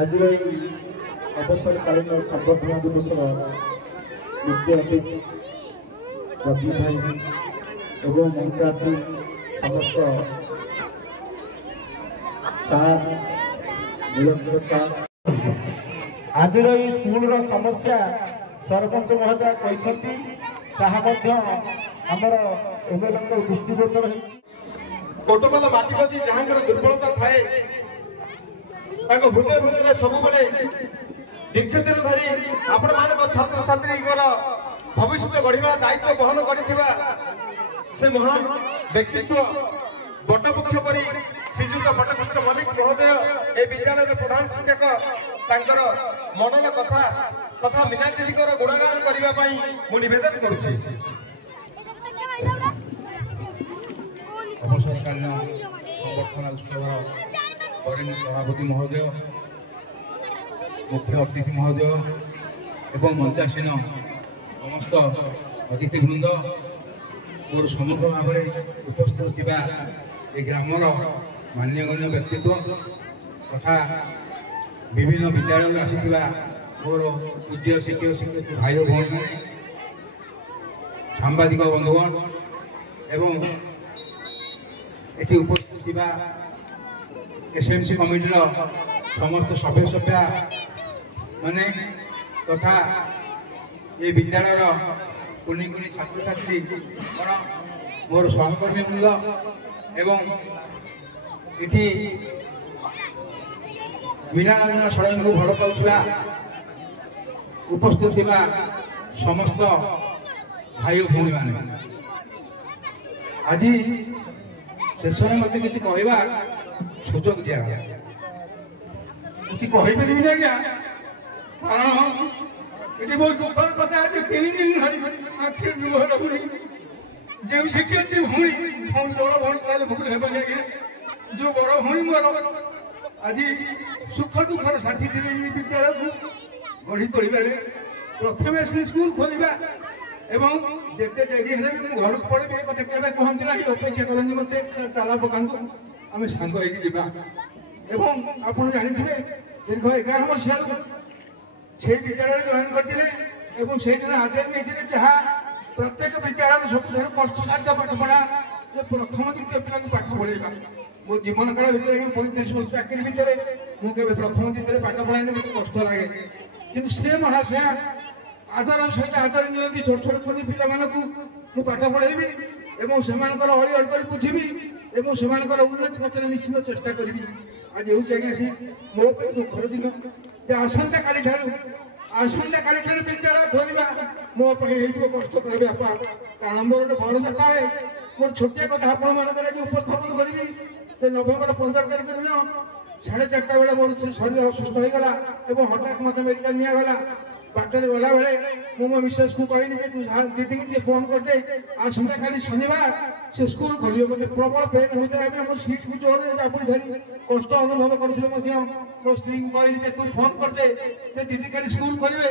आज अवसरकालीन संबर्धना दिवस मुख्य अतिथि प्रदीप भाई एवं मंचासी समस्त सार नीलंकर सार आज स्कूल समस्या सरपंच महोदय कहते आमर एमएलए दृष्टिगोचर है। कोटपाल माटीपति जहाँ दुर्बलता थाए हृदय भितर सब दीर्घ दिन धरी आपण मान छात्र छात्री भविष्य गढ़ा दायित्व बहन कर महान व्यक्तित्व बटवृक्ष परी श्रीजुक्त बटकृष्ण मल्लिक महोदय ए विद्यालय प्रधान शिक्षक मनर कथा तथा मीना दीदी गुणगान करने निवेदन करुछि। अवसरकालीन संबर्धना उत्सव सभापति महोदय मुख्य अतिथि महोदय एवं मंचासीन समस्त अतिथिवृंद मोर सम्मुख भाव में उपस्थित थिबा ए ग्रामर मान्यगण्य व्यक्तित्व तथा विभिन्न विद्यालय आसीथिबा मोर पूज्य शिक्षक शिक्षयित्री भाई भौणी सांबादिक बंधुगण एवं एटी उपस्थित थिबा एसएमसी कमिटीर समस्त सभ्य सभ्या माने तथा ये विद्यालय कुनि कुनि छात्र छात्री मोर सहकर्मी वृंद एवं इठी मीना रंजन षडंगी को भल पाउथिबा उपस्थित थिबा समस्त भाई भौणी माने आज शेष में मत किसी कहवा ସୁଯୋଗ ଦିଆଗଲା। କିଛି କହିପାରିବିନି ଆଜ୍ଞା, କାରଣ ଏଠି ବହୁତ ଦୁଃଖର କଥା ଯେ 3 ଦିନ ଧରି ଆଖିରେ ଲୁହ ରହୁନି। ଯେଉଁ ଶିକ୍ଷୟିତ୍ରୀ ଭଉଣୀ ବଡ଼ ଭଉଣୀ କହିଲେ ଭୁଲ ହେବନି ଆଜ୍ଞା, ଯେଉଁ ବଡ଼ ଭଉଣୀ ମୋର ଆଜି ସୁଖ ଦୁଃଖର ସାଥୀ ଥିଲେ ଏଇ ବିଦ୍ୟାଳୟକୁ ଗଢ଼ି ତୋଳିବାରେ। ପ୍ରଥମେ ସେ ସ୍କୁଲ ଖୋଲିବା ଏବଂ ଯେତେ ଡେରି ହେଲେ ବି ମୁଁ ଘରକୁ ପଳେଇବି ଏ କଥା କେବେ କହନ୍ତି ନାହିଁ, ଅପେକ୍ଷା କରନ୍ତି ମୋତେ ତାଲା ପକାନ୍ତୁ, ଆମେ ସାଙ୍ଗ ହେଇକି ଯିବା। ଏବଂ ଆପଣ ଜାଣିଥିବେ ଦୀର୍ଘ 11 ମସିହାରୁ সেই ବିଦ୍ୟାଳୟରେ ଜଏନ୍ କରିଥିଲେ ଏବଂ ସେଇଦିନ ଆଦେଶ ନେଇଥିଲେ ଯାହା ପ୍ରତ୍ୟେକ ବିଦ୍ୟାଳୟର ସବୁଠାରୁ କଷ୍ଟସାଧ୍ୟ ପାଠପଢ଼ା ଯେ ପ୍ରଥମ ଦ୍ୱିତୀୟ ପିଲାଙ୍କୁ ପାଠ ପଢ଼େଇବା। ମୋ ଜୀବନ କାଳ ଭିତରେ 35 ବର୍ଷ ଚାକିରି ଭିତରେ ମୁଁ କେବେ ପ୍ରଥମ ଦ୍ୱିତୀୟରେ ପାଠ ପଢ଼ାଇଲେ ମୋତେ କଷ୍ଟ ଲାଗେ, କିନ୍ତୁ ସେ ମହାଶୟା ଆଦର ସହିତ ଆଦର ନିଅନ୍ତି। ଛୋଟ ଛୋଟ କୁନି ପିଲାମାନଙ୍କୁ ମୁଁ ପାଠ ପଢ଼େଇବି ଏବଂ ସେମାନଙ୍କର ଅଳି ଅଳି ବୁଝିବି ଏବଂ ସେମାନଙ୍କର ଉନ୍ନତି ପଥରେ ନିଶ୍ଚିତ ଚେଷ୍ଟା କରିବି। ଆଜି ହେଉଛି ଆଜ୍ଞା ସେ ମୋ ପାଇଁ ଦୁଃଖର ଦିନ ଯେ ଆସନ୍ତାକାଲି ଠାରୁ ବିଦ୍ୟାଳୟ ଖୋଲିବା ମୋ ପାଇଁ ହେଇଯିବ କଷ୍ଟକର ବ୍ୟାପାର। କାରଣ ମୋର ଗୋଟେ ଭରସା ଥାଏ, ମୋର ଛୋଟିଆ କଥା ଆପଣମାନଙ୍କର ଆଜି ଉପସ୍ଥାପନ କରିବି ଯେ ନଭେମ୍ବର 15 ତାରିଖ ଦିନ 4:30 ବେଳେ ମୋର ଶରୀର ଅସୁସ୍ଥ ହୋଇଗଲା ଏବଂ ହଠାତ୍ ମୋତେ ମେଡ଼ିକାଲ ନିଆଗଲା। ବାଟରେ ଗଲାବେଳେ ମୁଁ ମୋ ମିସେସ୍କୁ କହିଲି ଯେ ତୁ ଦିଦିକି ଟିକେ ଫୋନ୍ କରିଦେ, ଆସନ୍ତାକାଲି ଶନିବାର ସେ ସ୍କୁଲ ଖୋଲିବ। ମୋତେ ପ୍ରବଳ ପେନ୍ ହୋଇଥାଏ, ଆମେ ଆମ ସିଟ୍କୁ ଜୋରରେ ଜାବୁଡ଼ି ଧରି କଷ୍ଟ ଅନୁଭବ କରୁଥିଲେ ମଧ୍ୟ ମୋ ସ୍ତ୍ରୀକୁ କହିଲି ଯେ ତୁ ଫୋନ୍ କରିଦେ ଯେ ଦିଦି କାଲି ସ୍କୁଲ ଖୋଲିବେ।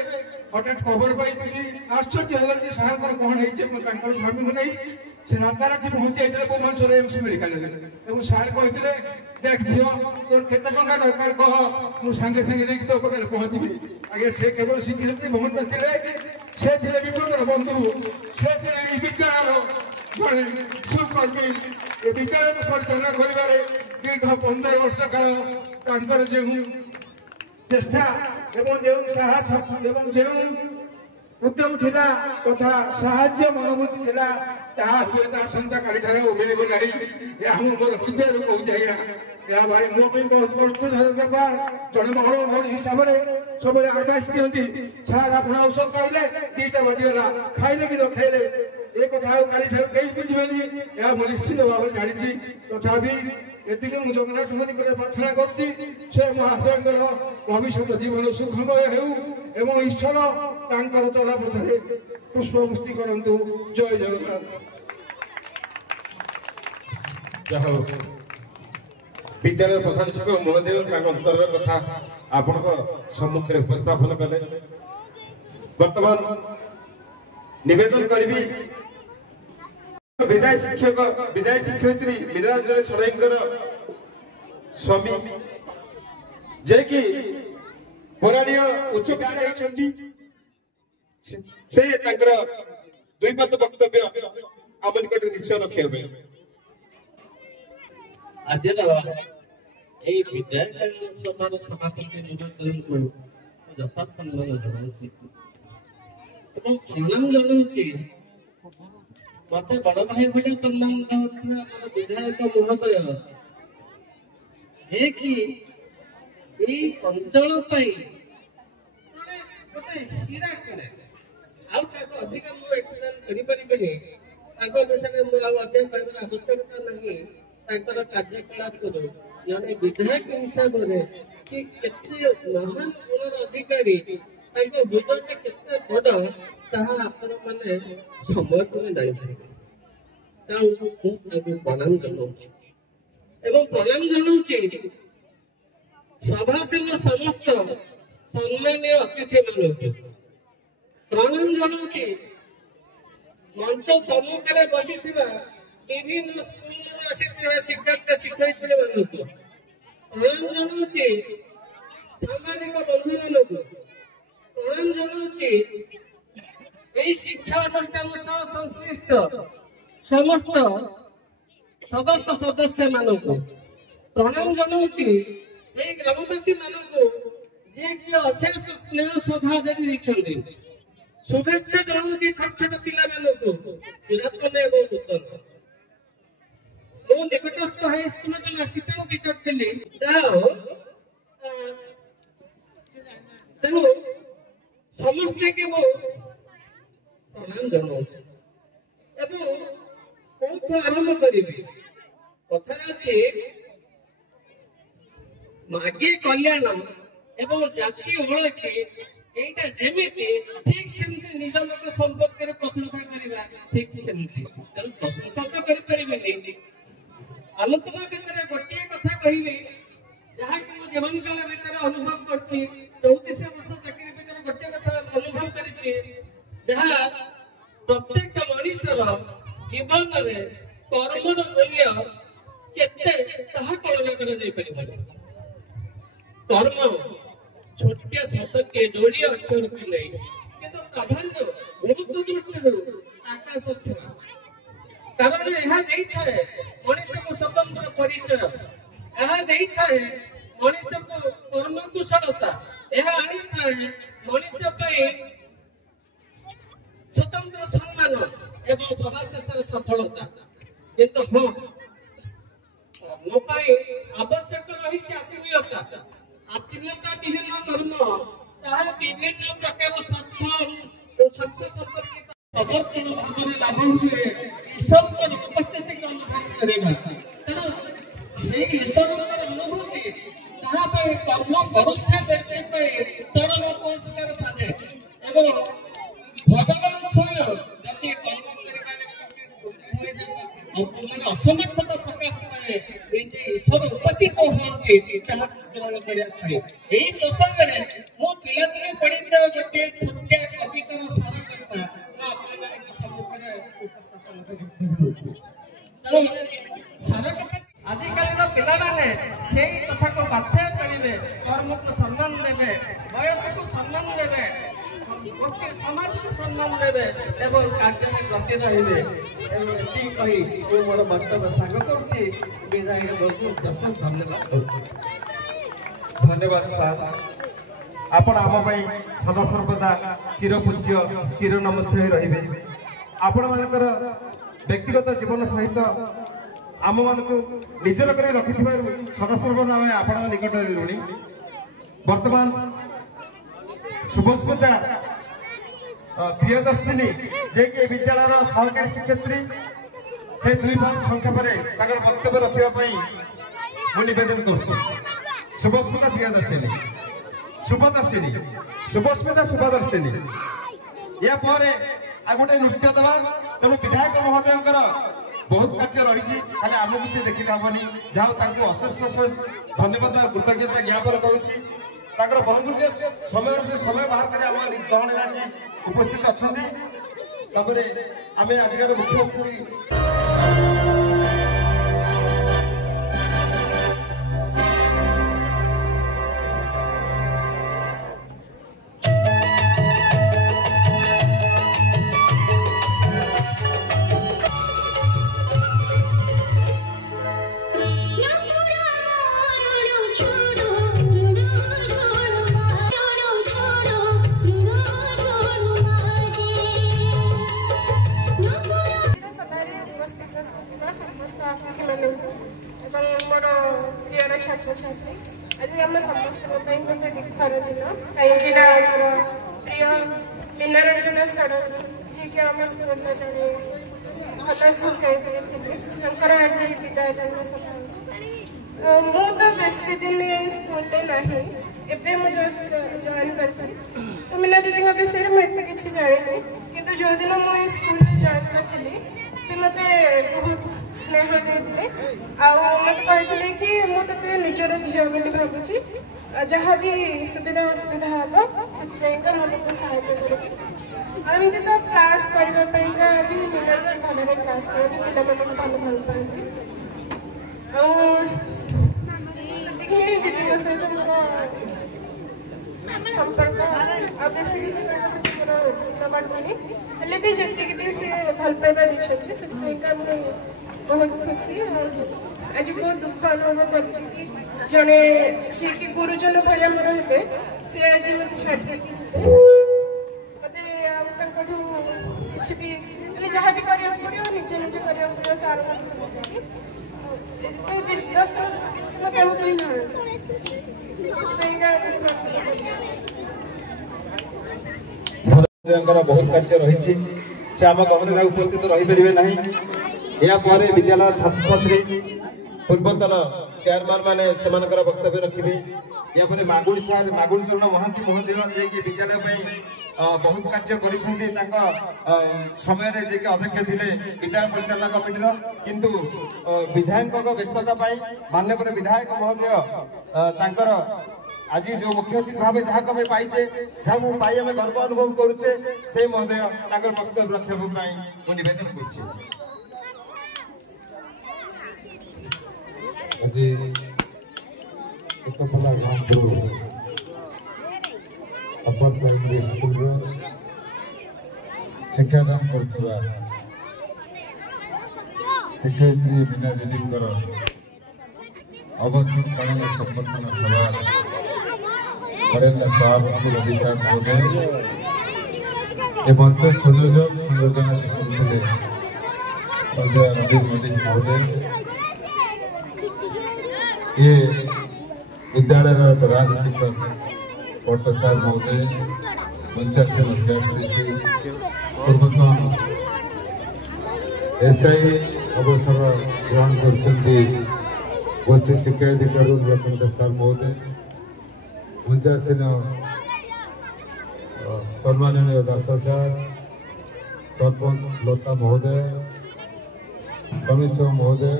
ହଠାତ୍ ଖବର ପାଇ ଦିଦି ଆଶ୍ଚର୍ଯ୍ୟ ହୋଇଗଲେ ଯେ ସାର୍ଙ୍କର କ'ଣ ହେଇଛି। ମୁଁ ତାଙ୍କର ସ୍ୱାମୀକୁ ନେଇ ସେ ରାତାରାତି ପହଞ୍ଚି ଯାଇଥିଲେ ଭୁବନେଶ୍ୱର ଏମ୍ସ ମେଡ଼ିକାଲରେ ଏବଂ ସାର୍ କହିଥିଲେ ଦେଖ ଝିଅ ତୋର କେତେ ଟଙ୍କା ଦରକାର କହ, ମୁଁ ସାଙ୍ଗେ ସାଙ୍ଗେ ନେଇକି ତୋ ପାଖରେ ପହଞ୍ଚିବି। ଆଜ୍ଞା ସେ କେବଳ ଶିକ୍ଷୟିତ୍ରୀ ଭଉଣୀ ଥିଲେ, ସେ ଥିଲେ ବିପଦର ବନ୍ଧୁ, ସେ ଥିଲେ ଏହି ବିଦ୍ୟାଳୟର ଜଣେ ସୁକର୍ମୀ। ଏ ବିଦ୍ୟାଳୟକୁ ପରିଚାଳନା କରିବାରେ ଦୀର୍ଘ 15 ବର୍ଷ କାଳ ତାଙ୍କର ଯେଉଁ ଚେଷ୍ଟା ଏବଂ ଯେଉଁ ସାହସ ଏବଂ ଯେଉଁ ଉଦ୍ୟମ ଥିଲା ତଥା ସାହାଯ୍ୟ ମନୋଭୂତି ଥିଲା ତାହା ହୁଏତ ଆସନ୍ତାକାଲିଠାରୁ ମିଳିବ ନାହିଁ। ଏହା ମୁଁ ମୋର ହୃଦୟରୁ କହୁଛି ଆଜ୍ଞା, ଏହା ଭାଇ ମୋ ପାଇଁ ବହୁତ କଷ୍ଟସାଧ୍ୟ ବ୍ୟାପାର। ଜଣେ ବଡ଼ ଭଉଣୀ ହିସାବରେ ସବୁବେଳେ ଆକାଶ ଦିଅନ୍ତି, ସାର୍ ଆପଣ ଔଷଧ ଖାଇଲେ 2ଟା ବାଜିଗଲା, ଖାଇଲେ କି ନ ଖାଇଲେ ଏ କଥା ଆଉ କାଲିଠାରୁ କେହି ବୁଝିବେନି, ଏହା ମୁଁ ନିଶ୍ଚିତ ଭାବରେ ଜାଣିଛି। ତଥାପି ଏତିକି ମୁଁ ଜଗନ୍ନାଥଙ୍କ ନିକଟରେ ପ୍ରାର୍ଥନା କରୁଛି ସେ ମହାଶୟଙ୍କର ଭବିଷ୍ୟତ ଜୀବନ ସୁଖମୟ ହେଉ ଏବଂ ଈଶ୍ୱର ତାଙ୍କର ଚଲାପଥରେ ପୁଷ୍ପବୃଷ୍ଟି କରନ୍ତୁ। ଜୟ ଜଗନ୍ନାଥ। ଯାହା ହଉ ବିଦ୍ୟାଳୟ ପ୍ରଧାନ ଶିକ୍ଷକ ମହୋଦୟ ତାଙ୍କ ଅନ୍ତରର କଥା ଆପଣଙ୍କ ସମ୍ମୁଖରେ ଉପସ୍ଥାପନ କଲେ। ବର୍ତ୍ତମାନ ନିବେଦନ କରିବି ବିଦାୟ ଶିକ୍ଷୟିତ୍ରୀ ମୀନାରଞ୍ଜନ ଷଡ଼ଙ୍ଗୀଙ୍କର ସ୍ୱାମୀ ଯେ କି ପୌରାଣିକ ଉଚ୍ଚ ବିଦ୍ୟାଳୟ ହେଇଛନ୍ତି, ସେ ତାଙ୍କର 2 ପଦ ବକ୍ତବ୍ୟ ଆମ ନିକଟରେ ନିଶ୍ଚୟ ରଖିବେ। ଆଜିର এই বিদ্যাকালীন সভার সভাপতি মহোদয়ଙ୍କୁ যথাসম্মান ଜଣାଉଛି ଏବଂ ପ୍ରଣାମ ଜଣାଉଛି। ମତେ ବଡ଼ ଭାଇ ଭଳି ସମ୍ମାନ ଦେଉଥିବା ଆମର ବିଧାୟକ ମହୋଦୟ ଯିଏକି ଏଇ ଅଞ୍ଚଳ ପାଇଁ ଗୋଟେ ହୀରା କରେ, ଆଉ ତାକୁ ଅଧିକ ମୁଁ ଏକ୍ସପ୍ଲେନ୍ କରିପାରିବିନି। ତାଙ୍କ ବିଷୟରେ ମୁଁ ଆଉ ଅଧିକ କହିବାର ଆବଶ୍ୟକତା ନାହିଁ। ତାଙ୍କର କାର୍ଯ୍ୟକଳାପରୁ ଜଣେ ବିଧାୟକ ହିସାବରେ ସେ କେତେ ମହାନ ଗୁଣର ଅଧିକାରୀ, ତାଙ୍କ ହୃଦୟଟା କେତେ ବଡ଼ ତାହା ଆପଣମାନେ ସମୟକ୍ରମେ ଜାଣିପାରିବେ। ତେଣୁ ମୁଁ ତାଙ୍କୁ ପ୍ରଣାମ ଜଣାଉଛି ଏବଂ ପ୍ରଣାମ ଜଣାଉଛି ସଭାସୀନ ସମସ୍ତ ସମ୍ମାନୀୟ ଅତିଥିମାନଙ୍କୁ। ପ୍ରଣାମ ଜଣାଉଛି ମଞ୍ଚ ସମ୍ମୁଖରେ ବସିଥିବା ବିଭିନ୍ନ ସ୍କୁଲରୁ ଆସିଥିବା ଶିକ୍ଷକ ଶିକ୍ଷୟିତ୍ରୀ ମାନଙ୍କୁ। ପ୍ରଣାମ ଜଣାଉଛି ସାମ୍ବାଦିକ ବନ୍ଧୁମାନଙ୍କୁ। ପ୍ରଣାମ ଜଣାଉଛି এই শিক্ষা অনুষ্ঠান সহ সংশ্লিষ্ট সমস্ত সদস্য ମାନଙ୍କୁ। প্রণাম জଣାଉଛି এই গ্রামবাসী ମାନଙ୍କୁ ଯିଏକି ଅଶେଷ ସ୍ନେହ ଶ୍ରଦ୍ଧା ଦେଇଛନ୍ତି। শুভেচ্ছা ଜଣାଉଛି ଛୋଟ ଛୋଟ ପିଲାମାନଙ୍କୁ ପୁରାତନ ଏବଂ ନୂତନ। ମୁଁ ନିକଟସ୍ଥ ହାଇସ୍କୁଲର ଜଣେ ଆସିଷ୍ଟାଣ୍ଟ ଟିଚର ଥିଲି। ତେଣୁ ସମସ୍ତଙ୍କୁ ମୁଁ ପ୍ରଣାମ ଜଣାଉଛି ଏବଂ କୋଉଠୁ ଆରମ୍ଭ କରିବି? କଥାରେ ଅଛି मागे कल्याण एवं जाति ओळखी एटा जेमिति ठीक सेमति निज लोक संपर्क रे प्रशंसा करिबा ठीक सेमति तन प्रशंसा तो करि परिबेनी आलोचना भितर गोटे कथा कहिबे जहा कि मो जीवन काल भितर अनुभव करछि 34 वर्ष चाकरी भितर गोटे कथा अनुभव करिछि जहा प्रत्येक मनुष्यर जीवन रे कर्मर मूल्य केते ताहा कल्पना करा जाय परिबो कर्म छोटे शब्द के जोड़ी अक्षर को नहीं किंतु प्राधान्य गुरुत्व दृष्टि आकाश छुआ कारण यह देता है मनुष्य को स्वतंत्र परिचय यह देता है मनुष्य को कर्म कुशलता यह आनीता है मनुष्य पे स्वतंत्र सम्मान एवं सभाशेष सफलता किंतु हाँ कर्म पाई आवश्यक रही आत्मीयता आत्मीयता विहीन कर्म ताहा विभिन्न प्रकार स्वार्थ संपर्कित अवर्तन भाव लाभ हुए ईश्वर उपस्थिति को अनुभव करेगा तेणु ईश्वर अनुभूति ताहा कर्म करुଥିବା व्यक्ति चरम पुरस्कार साधे एवं भगवान स्वयं जति कर्म असमर्थता प्रकाश करे ईश्वर उपस्थित होती ताहा ग्रहण करिया एई प्रसंग रे मो पिलादिने पढिता गोटे छोटिया कवितार सारा करता ना आपने सम्मुखरे तो सारा कथा आजिकाली पिला माने सेई कथा को व्याख्या करिवे कर्म को सम्मान देबे वयस को सम्मान देबे गोटे समाज को सम्मान देबे एवं कार्य में गति रहिबे एवं ठीक कही को मोर वक्तव्य साग करछि विदाय बहुत बहुत धन्यवाद धन्यवाद सार आपण आम पई सदा सर्वदा चिरपूज्य चिर नमस्कार रहिबे आपण मानकर व्यक्तिगत जीवन सहित आम मानक निजर कर रखिथिबारु सदा सर्वदा आमे आपण निकट ऋणी वर्तमान शुभस्मिता प्रियदर्शिनी जे के विद्यालय सहकारी शिक्षयित्री से 2-5 संख्या पर वक्तव्य रखा निवेदन कर शुभस्मिता प्रियदर्शिनी शुभदर्शिनी शुभस्मिता शुभदर्शिनी या गोटे नृत्य दवा तेणु विधायक महोदय बहुत कार्य रही खाली आमको सी देखिले हेनी जहाँ अशेष धन्यवाद कृतज्ञता ज्ञापन करुच्ची बहुमूल्य समय से समय बाहर कर गहन उपस्थित अच्छा आम आजिकार मुख्य छात्र छात्री आज आम समस्त गोटे दुखर दिन कहीं प्रिय मीनारंजन षडंगी जी कि आम स्कूल जड़े भल शिक्षयित्री थे आज विदाय दान सभा मु तो बेसी दिन स्कूल ना जॉइन कर मीना दीदी विषय में एत कि जानी कि जो दिन मुझे स्कूल जॉइन करी सी मत बहुत स्नेह देते मत कहते कि मुझे निजर झील बोली भावुची जहाँ भी सुविधा असुविधा हम से मुझे साहय करमती तो क्लास करने भी मीना भल क्लास करती पिला भल भल पाती दीदी सहित मोर संपर्क बेस किसी मोर नबार नहीं हेल्ले भी जी भी सी भल पाइबा देखते से बहुत खुशी आज बहुत दुख अनुभव कर जड़े जी कि गुरुजन भाया मोर हे सी आज छाड़ देकी मत कि भी जहाँ भी करा पड़ो निजे निजे करा पड़ो सार बहुत कार्य रही से आम गहन उपस्थित रही पारे ना या विद्यालय छात्र छात्री पूर्वतन चेयरमैन माने सेमानकर वक्तव्य रखिबे या परे मागुली सार मागुली चरण महांती महोदय जे कि विद्यालय पई बहुत कार्य करिसंती तांका समय रे जे कि अध्यक्ष थिले विद्यालय परिचालना कमिटी रो किंतु विधायक को व्यस्तता पई माननीय विधायक महोदय तांकर आज जो मुख्य अतिथि भाव जहाँ कमे पाइचे जहाँ मु पाई हमें गर्व अनुभव करुचे से महोदय तांकर वक्तव्य रखिबा पई मु निवेदन करछि। আজি कोटपला गांव अपर प्राइमरी स्कूल शिक्षादान करथिबा शिक्षयित्री मीना दीदी अवसरकालीन संबर्धना सभा वरेण्य सभापति रविसार महोदय ए मंच संयोजक संयोजना देखते संजय रवि मोदी महोदय ये विद्यालय प्रधान शिक्षक पट्टसार महोदय 85 मसीहा श्री पूर्वतन एसआई अवसर ग्रहण करते गोष्ठी शिक्षा अधिकारी रतन सार महोदय 85 सम्माननीय दास सार सरपंच लता महोदय समीर महोदय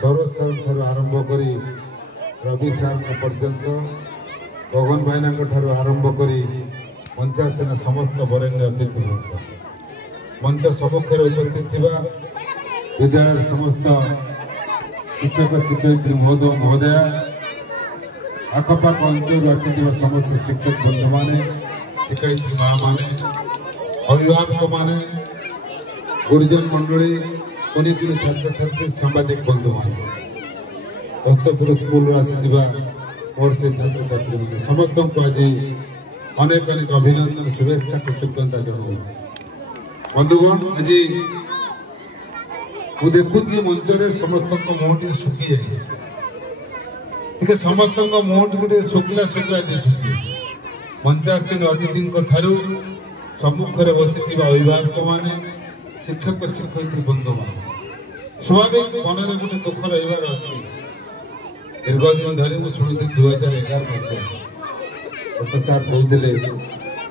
सौरभ सार आरंभ कर रवि सार पर्यंत गगन भाईना आरंभ कर पंचायत समस्त वरेण्य अतिथि मंच सम्मुख उपस्थित विद्यालय समस्त शिक्षक शिक्षयित्री महोदय महोदय आखपाख अंचल आसी समस्त शिक्षक बंधु मैंने शिक्षयित्री माँ मैंने अभिभावक मैंने गुरुजन मंडली कुनी कुनी छात्र छात्री सांबादिक बंधु मान दस्तपुर स्कूल आसीथिबा और से छात्र छात्री मान समस्त को आज अनेक अनेक अभिनंदन शुभेच्छा कृतज्ञता जनाऊँ। बंधुगण आज मु देखुची मंचरे समस्त मुहटी सुखी जाए समस्त मुहटी गोटे शुक्ला शुक्ला दिशुची 85 अतिथि ठारू सम्मुख बसी अभिभावक मैंने शिक्षक शिक्षयित्री बंधु मान स्वाभाविक मन गोटे दुख रही अच्छी दीर्घ दिन धरी मुझे शुणी 2011 मसीहा सार कहते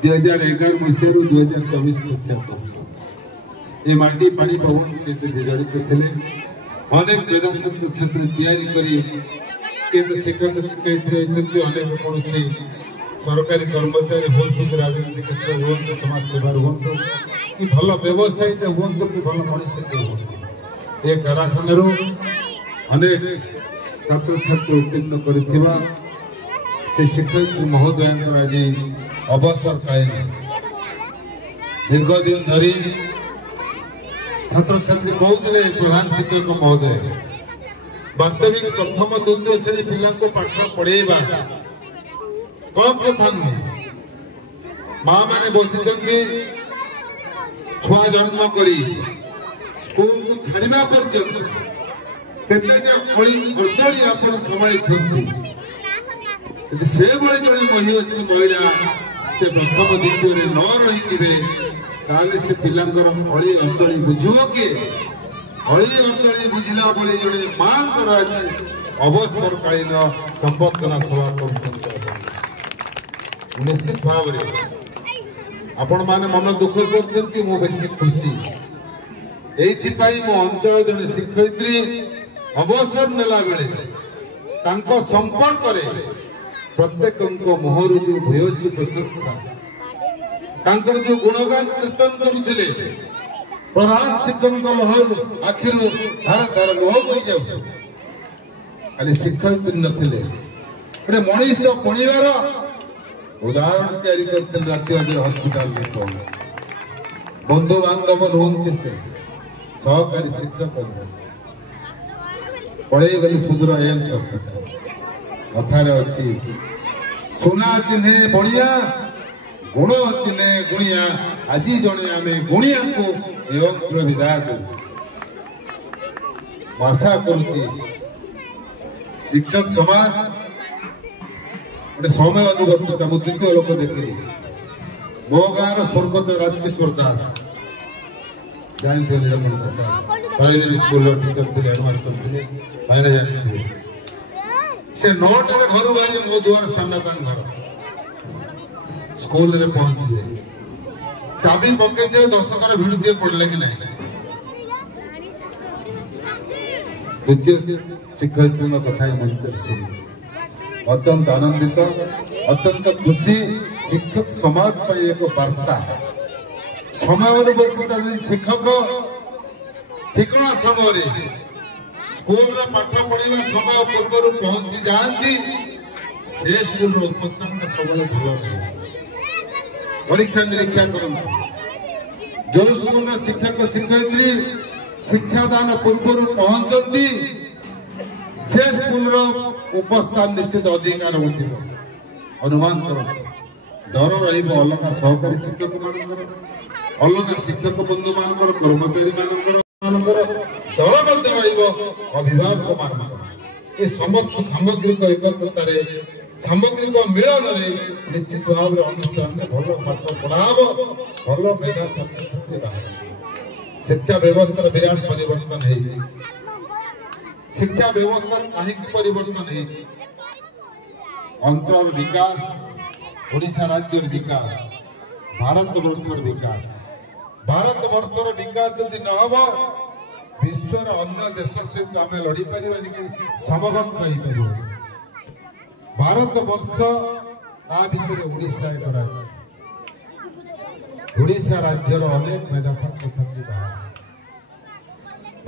2011 मसीह 2024 मसीहा ये माटी पानी पवन सहित जड़ित थे अनेक मेधा छात्र छात्री तैयारी शिक्षक शिक्षयित्री अनेक कौन सरकारी कर्मचारी हूँ कि राजनीति क्षेत्र हूँ समाज सेवा हूँ कि भल व्यवसायी हूँ कि भल मनुष्य हूँ ये कारखाना अनेक छात्र छात्री उत्तीर्ण कर शिक्षयित्री महोदय आज अवसरकालीन दीर्घ दिन धरी छात्र छात्री कहते प्रधान शिक्षक महोदय वास्तविक प्रथम द्वितीय श्रेणी पिला पाठ पढ़ेवा कम कथा नुहे माँ मैंने बसी छुआ जन्म कर स्कूल को छाड़ा पर्यंत अर्दली आप संभाई से जड़े मही अच्छी महिला से प्रथम द्वितीय न रही से पिलांकर अली अर्दली बुझब किए अली अर्दली बुझला बेले जड़े माँ आज अवसरकालीन संबर्धना सभा निश्चित भाव आपण माने मन दुख कर बेसी खुशी एइथिपाई मो अंचल जने शिक्षयित्री अवसर नेला बेले संपर्क प्रत्येक मुहर जो भूयसी प्रशंसा जो गुणगान कीर्तन करुले प्रधान शिक्षक लहर आखिर धार धार लुह बही जाऊ खाली शिक्षयित्री नथिले गोटे मनीष पढ़िबार उदाहरण तैयारी करते राति अधे हस्पिटाल बंधु बांधव नुहति से सहकारी शिक्षक पढ़े गली सुदूर एम्स हस्पिटाल कथार अच्छी सुना चिन्हे बढ़िया गुण चिन्हे गुणिया आज जड़े आम गुणिया को एवं विदाय आशा करुच्ची शिक्षक समाज गोटे समय अनुगत मु द्वितीय लोक देखी मो गाँव स्वर्गत राजकिशोर दास जानते नीलकंठ प्रसाद प्राइमरी स्कूल टीचर थे हेडमास्टर थे भाईने जानते से 9 घर बाहरी मो दुआर सामने घर स्कूल रे पहुंचले चाबी पके जे 10 कर भिड़ दिए पड़ले कि नहीं द्वितीय शिक्षक कथा मंच सुनी अत्यंत आनंदित अत्यंत खुशी शिक्षक समाज पर एक वार्ता समय अनुवर्तित शिक्षक ठिकना समय स्कूल रे पाठ पढ़ा समय पूर्व पहुंची जाती से स्कूल उत्पत्ति समय भल परीक्षा निरीक्षा करते जो स्कूल शिक्षक शिक्षयित्री शिक्षादान पूर्व पहुंचती से स्कूल उपस्थान निश्चित अधिकार हो अनुमान कर डर रलग सहकारी शिक्षक मान अलग शिक्षक बंधु मान कर्मचारी मान डर अभिभावक मान ये समस्त सामग्रिक एकत्रतार सामग्रिक मिलन निश्चित भाव अनुष्ठान में भल पाठ पढ़ाब भल मेधा छात्र छात्री बाहर शिक्षा व्यवस्था विराट परिवर्तन है शिक्षा व्यवस्था कहीं परिवर्तन है अंचल विकास ओडिशा राज्य विकास भारत वर्षर विकास जदि न हम विश्वर अन्य देश सहित आम लड़ी पार समगत हो भारत वर्ष ता भीतर ओडिशा एक राज्य ओडिशा राज्यर अनेक मेधा छात्र छात्री बाहर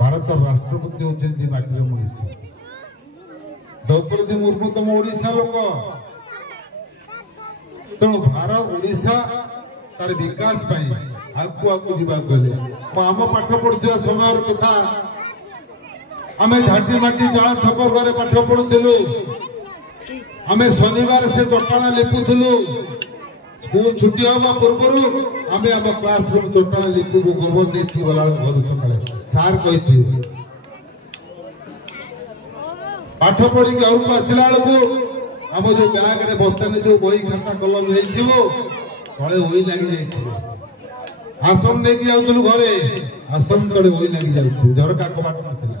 भारत राष्ट्रपति होती माटी मनीष द्रौपदी मुर्मू तुम ओडिशा लोक तेणु भारत ओडिशा तार विकास आगु आगु जावाक गले आम पाठ पढ़ुवा समय कथा आम झाटी माटी जाल छपर घरे पाठ पढ़ुलु आम शनिवार से चटाण लिपुलु स्कूल छुट्टी हवा पूर्व आम आम क्लासरूम चटाण लिपू गोबर नहीं गला घर सका सार कही पाठ पढ़ी घर को आसला बेलू आम जो बैग रे बस्तान जो बही खाता कलम तले ओई लगी आसन नहीं जाऊलु घरे आसन तले ओई लगी जाऊ झरका कबाट ना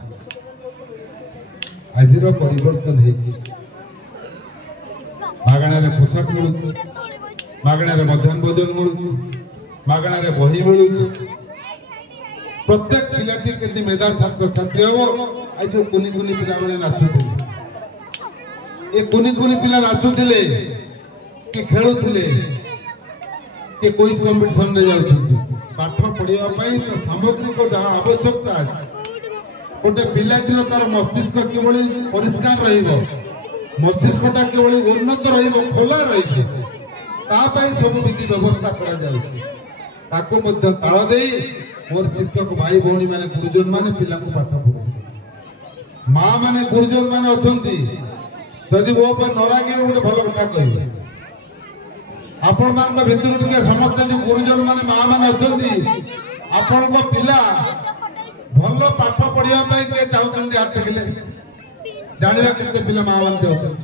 आज परिवर्तन मागणार पोशाक मिलू मागणार मध्याह्न भोजन मिलू मागणार बही मिलू प्रत्येक पिलाटी केमती मेधा छात्र छात्री हम आज जो कुनी कुनी पिला बेले नाचुले ये कुनी कुनी पिला नाचुले कि खेलुले कि क्विज कंपटीशन रे जाउछथि पाठ पढ़िया पई तो सामग्रिक जहाँ आवश्यकता अछि गोटे पिलाटीर तार मस्तिष्क किभଳି परिष्कार रहिबो मस्तिष्कटा किभଳି उन्नत रहिबो खोला रहिबो ता पई सब विधि व्यवस्था करा जाउछि ताको मध्य ताळ देई मोर शिक्षक भाई भौणी माने गुरुजन माने पिला को पाठ पढ़ाई माँ माने गुरुजन माने अछंती जदि वो पर नरागे गोटे भल कथा कहबे आपण मान भितर टिके समस्त जो गुरुजन माने माँ माने अछंती आपण को पिला भल पाठ पढ़िया पई के चाहउछंती हाथ टेकिले जानिबा केते पिला माँ माने अछंती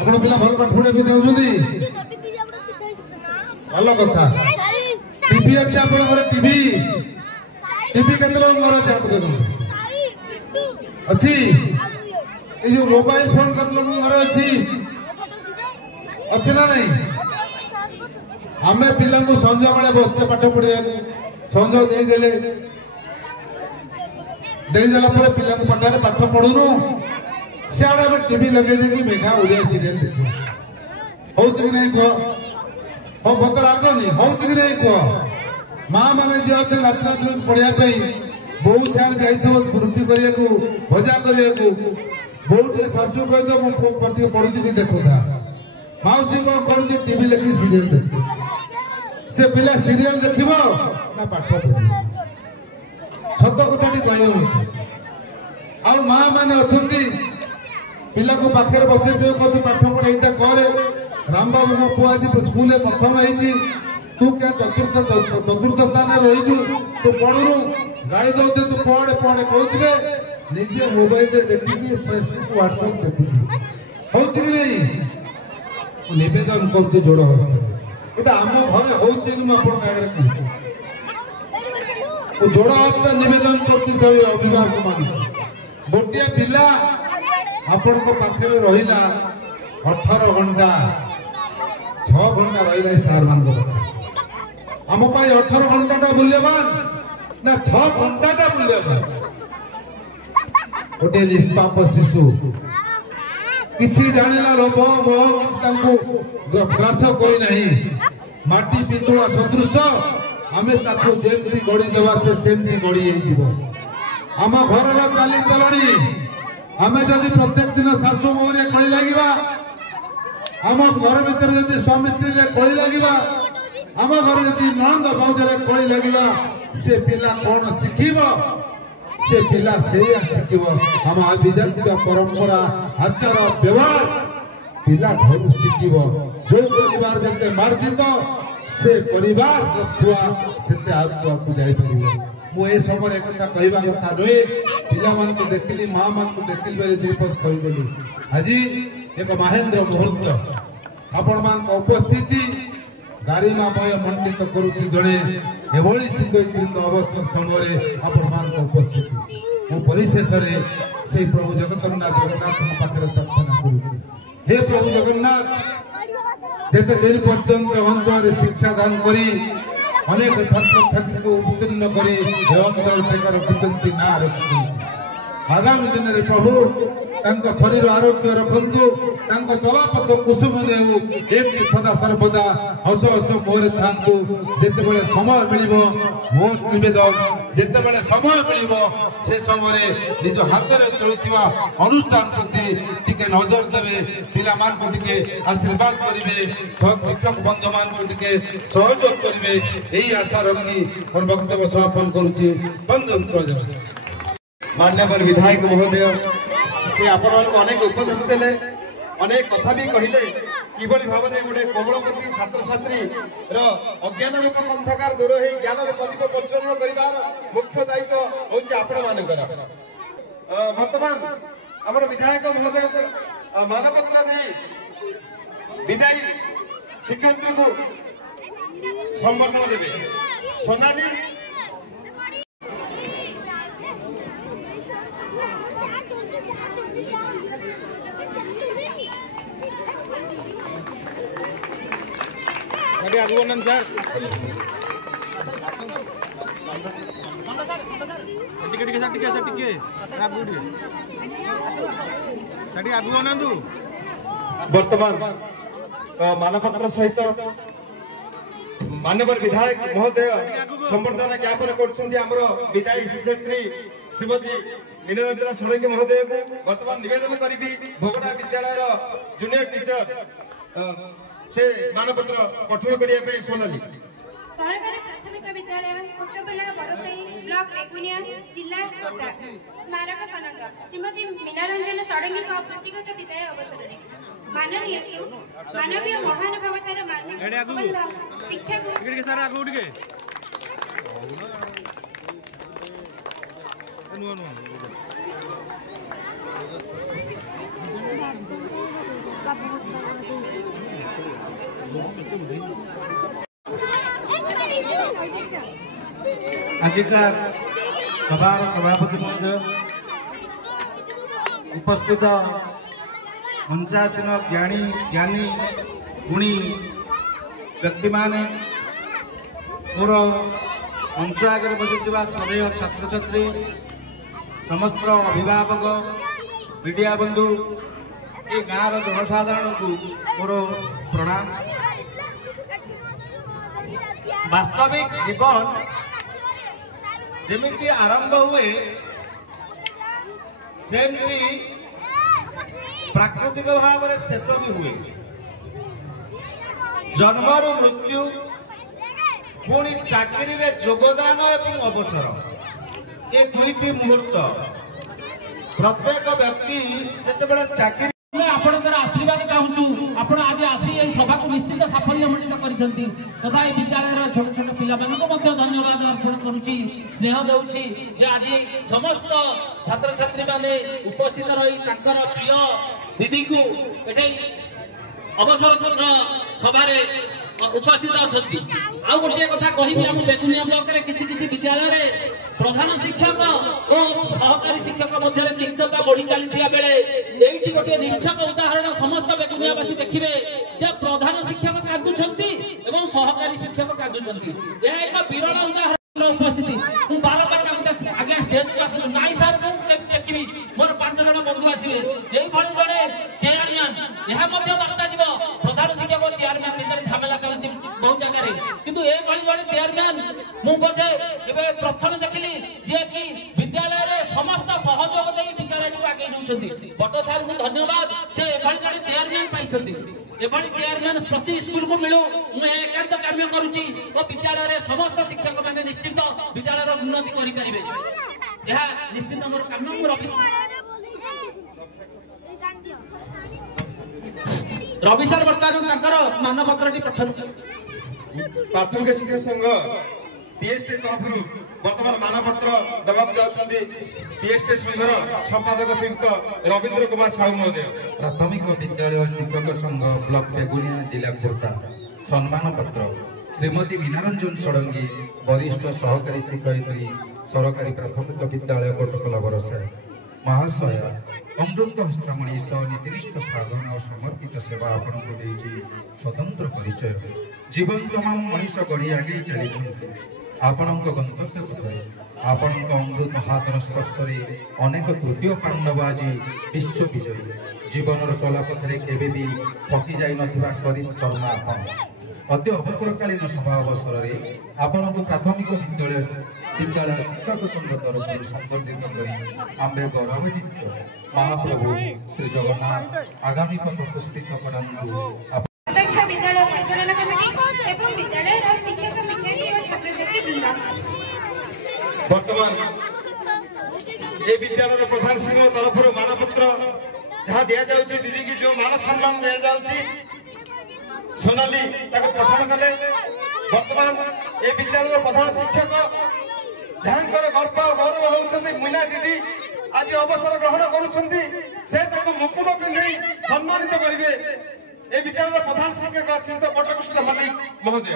आपण पिला भल पाठ पढ़े भी चाहउछंती भल कथा टीवी अच्छे आप टीवी टीवी केते लोग घर अच्छे अच्छी ये जो मोबाइल फोन केते लोग घर अच्छी ना नहीं आमे पिला को संजय बेले बसते पाठ पढ़िया संजय देदेला पिला को पटारे पाठ पढ़ुनु सियाड़े आम टीवी लगे देखी मेघा ओडिया सीरियल देखा हूँ कि नहीं कह हो भतर आगनी हूँ कि नहीं कह माँ मैंने जी अच्छे नाती नाती पढ़ाई बहुत सियाड़े जाइए रुटी करने भजा करने बहुत शाशु कही पढ़ुची देखा माउसी कौन करुच्ची टीवी लगी सीरियल देख से पिला सीरियल देख ना पाठ पढ़ सत कथा कह आ माँ मैंने अच्छा पिला को पाखे बसे कौन पाठ पढ़ यहाँ करे रामबाबू मो पुआ आज स्कूल प्रथम है तू क्या चतुर्थ स्थान रही तू पढ़ुनु गाड़ी दौते तू पढ़े पढ़े कहते निजे मोबाइल देखिए फेसबुक व्हाट्सएप देखुए हूँ कि नहीं निवेदन कर जोड़ हस्त आम घरे हूँ मुझे जोड़ हाथ निवेदन करती सभी अभिभावक मान गोटे पिला आपण पाखे रहा 18 घंटा 6 घंटा रहा सार मान आम 18 घंटा मूल्यवान ना 6 घंटा मूल्यवान गोटे निष्पाप शिशु किसी जानिला लोभ मोह ग्रास करना माटी पितुला सदृश आम जमी गढ़ी देवा सेमती गढ़ी आम घर चाली चलनी आम जदि प्रत्येक दिन शाशु मोहरे कली लगे आम घर भर जदि स्वामी स्त्री कली लगे आम घर जदि नंद भाउजरे कली लगे से पिला कौन शिखब से पिला से शिखब आम आभिजात्य परंपरा आचार व्यवहार पिला घर शिखब जो परिवार जिते मार्जित से परिवार छुआ से आगे जापर मुझे समय एक कहवा कथा नुहे पिला देखली माँ मान देखली बेले दुपद कहीदेली आज एक महेन्द्र मुहूर्त आपण मान उपस्थिति गारिमामय मंडित करुच्ची जड़े एभली शिक्षयित्री अवसर समय आपण मान उपस्थिति मु परिशेष से प्रभु जगन्नाथ पाखे प्रार्थना करुच्ची हे प्रभु जगन्नाथ जेते दिन पर्यंत अंतर शिक्षा दान करी अनेक छात्र छात्री को उत्तीर्ण करी अंतर टेका रखिंट ना रखी आगामी दिन में प्रभु शरीर आरोग्य रखु चलापथ कुसुम एमती सदा सर्वदा हस हस मुहरे था जिते समय मिल मोर नवेदन जिते समय मिल से समय निज हाथ में चलुवा अनुष्ठान प्रति टिके नजर देवे पिला टे आशीर्वाद करेंगे शिक्षक बंधु मान टे सहयोग करेंगे यही आशा रखी मोर वक्तव्य समापन करुच्ची बंधु मान्यवर विधायक महोदय से आपण अनेक उपदेश देले अनेक कथा भी कहले किभली भाव में गोटे कोमलमती छात्र छात्री अज्ञान रूप पंथकार दूर हो ज्ञान प्रदीप प्रज्वलन कर मुख्य दायित्व हूँ आपण मानकर बर्तमान आम विधायक महोदय मानपत्र दे विदायी शिक्षयित्री को संबर्धना देवे सोनाली आगु अनंत सर टिके सर टिके आगु अनंत वर्तमान मानपत्र सहित मान्यवर विधायक महोदय संबर्धना ज्ञापन कर विदायी शिक्षयित्री श्रीमती मीनारंजना षडंगी महोदय को वर्तमान निवेदन करी भोगड़ा विद्यालय जूनियर टीचर से मानपत्र पठन करने सोनाली सरकारी प्राथमिक विद्यालय कोटबला बरसई ब्लॉक बेगुनिया जिला खोर्धा स्मारक सनक श्रीमती मीनारंजन षडंगी व्यक्तिगत विदाय अवसर में माननीय मानवीय महानुभावतार मार्मिक शिक्षा आजिका सभार सभापति महोदय उपस्थित मंचासीन ज्ञानी गुणी व्यक्ति माने मोर मंच आगे बसी सदैव छात्र छात्री समस्त अभिभावक मीडिया बंधु ये गाँव जनसाधारण को मोर प्रणाम। वास्तविक जीवन जमी आरंभ हुए सेमती प्राकृतिक भाव में शेष भी हुए जन्मरु मृत्यु पुणी चाकरी रे योगदान एवं अवसर ये दुईटी मुहूर्त प्रत्येक व्यक्ति जिते चाकरी आपणकर आशीर्वाद चाहूँ आपण आज आसी सभा को निश्चित साफल्य मंडित करिसेंती तथा ये विद्यालय छोट छोट पिला धन्यवाद अर्पण करुच्ची स्नेह देउछि जे आज समस्त छात्र छात्री माने उपस्थित रही तांकर प्रिय दीदी को एठे अवसरपूर्ण सभा उपस्थित अच्छी आउ गोटे कथा कहबी आम बेगुनिया ब्लॉक रे किछि किछि विद्यालय रे प्रधान शिक्षक और सहकारी शिक्षक मध्य तिक्तता बढ़ी चली बेले एठी गोटे निश्चक उदाहरण समस्त बेगुनियावासी देखिबे जे प्रधान शिक्षक कादुछंती एवं सहकारी शिक्षक कादुछंती यह एक विरल उदाहरण उपस्थिति मु बार बार आगे स्टेज को आसलु नाई सर देखिबी मोर 5 जण बंधु आसीबे एई भଳି जणे चेयरमैन यह मध्य बार्ता जीव प्रधान शिक्षक और चेयरमैन भितर झमेला चलछि बहुत जगह रे किंतु एई भଳି जणे चेयरमैन मु बोधे एबे प्रथम देखिली जे कि विद्यालय रे समस्त सहयोग देई विद्यालय को आगे नउछंती बट सर मु धन्यवाद से ए भଳି जणे चेयरमैन पाइछंती एभली चेयरमैन प्रति स्कूल को मिलू मु एकांत काम करूची ओ विद्यालय रे समस्त शिक्षक माने निश्चित विद्यालय रो उन्नति करि परिबे यह निश्चित हमर काम मु रवि सर बर्तमान तांकर मानपत्रटी पठन प्राथमिक शिक्षा संघ पीएसटी तरफ वर्तमान मानपत्र दबाक जाउछंदी पीएसटी संघर संपादक श्रीयुक्त रविंद्र कुमार साहू महोदय। प्राथमिक विद्यालय शिक्षक संघ ब्लॉक बेगुनिया जिला खोर्धा सम्मान पत्र श्रीमती मीनारंजन षडंगी वरिष्ठ सहकारी शिक्षयित्री सरकारी प्राथमिक विद्यालय कोटकला बरसाय महाशय अमृत हस्तामणि सह नीतिनिष्ठ साधन और समर्पित सेवा आपण को देइछि स्वतंत्र परिचय जीवन तमाम मनीष गढ़ी आगे चली आपणक गंतव्य पथरे आपणक अमृत हाथर स्पर्श अनेक तृतीय पांडव आज विश्व विजयी जीवन चलापथरे केबे भी थकी जाई नथिबा करित कर्म आपण अद्य अवसरकालीन सभा अवसर में आपण को प्राथमिक विद्यालय शिक्षक संघ तरफ संबर्धित कर आम्बे गौरवान्वित महाप्रभु श्री जगन्नाथ आगामी पथ पुष्पित करांतु अध्यक्ष विद्यालय परिचालन कमिटी एवं विद्यालय शिक्षक शिक्षयित्री और छात्र छात्री वृंद वर्तमान ये विद्यालय प्रधान सिंह तरफ मानपत्र जहाँ दिया जाउछि दीदी की जो मान सम्मान दिया जाउछि सोनाली ताको पठन कले वर्तमान ये विद्यालय प्रधान शिक्षक जहाँकर गर्व गौरव होउछन्ति मीना दीदी आज अवसर ग्रहण करुछन्ति से ताको मुकुट पिंधि सम्मानित करिवे ए विद्यालय प्रधान शिक्षक श्रीयुक्त बटकृष्ण मल्लिक महोदय।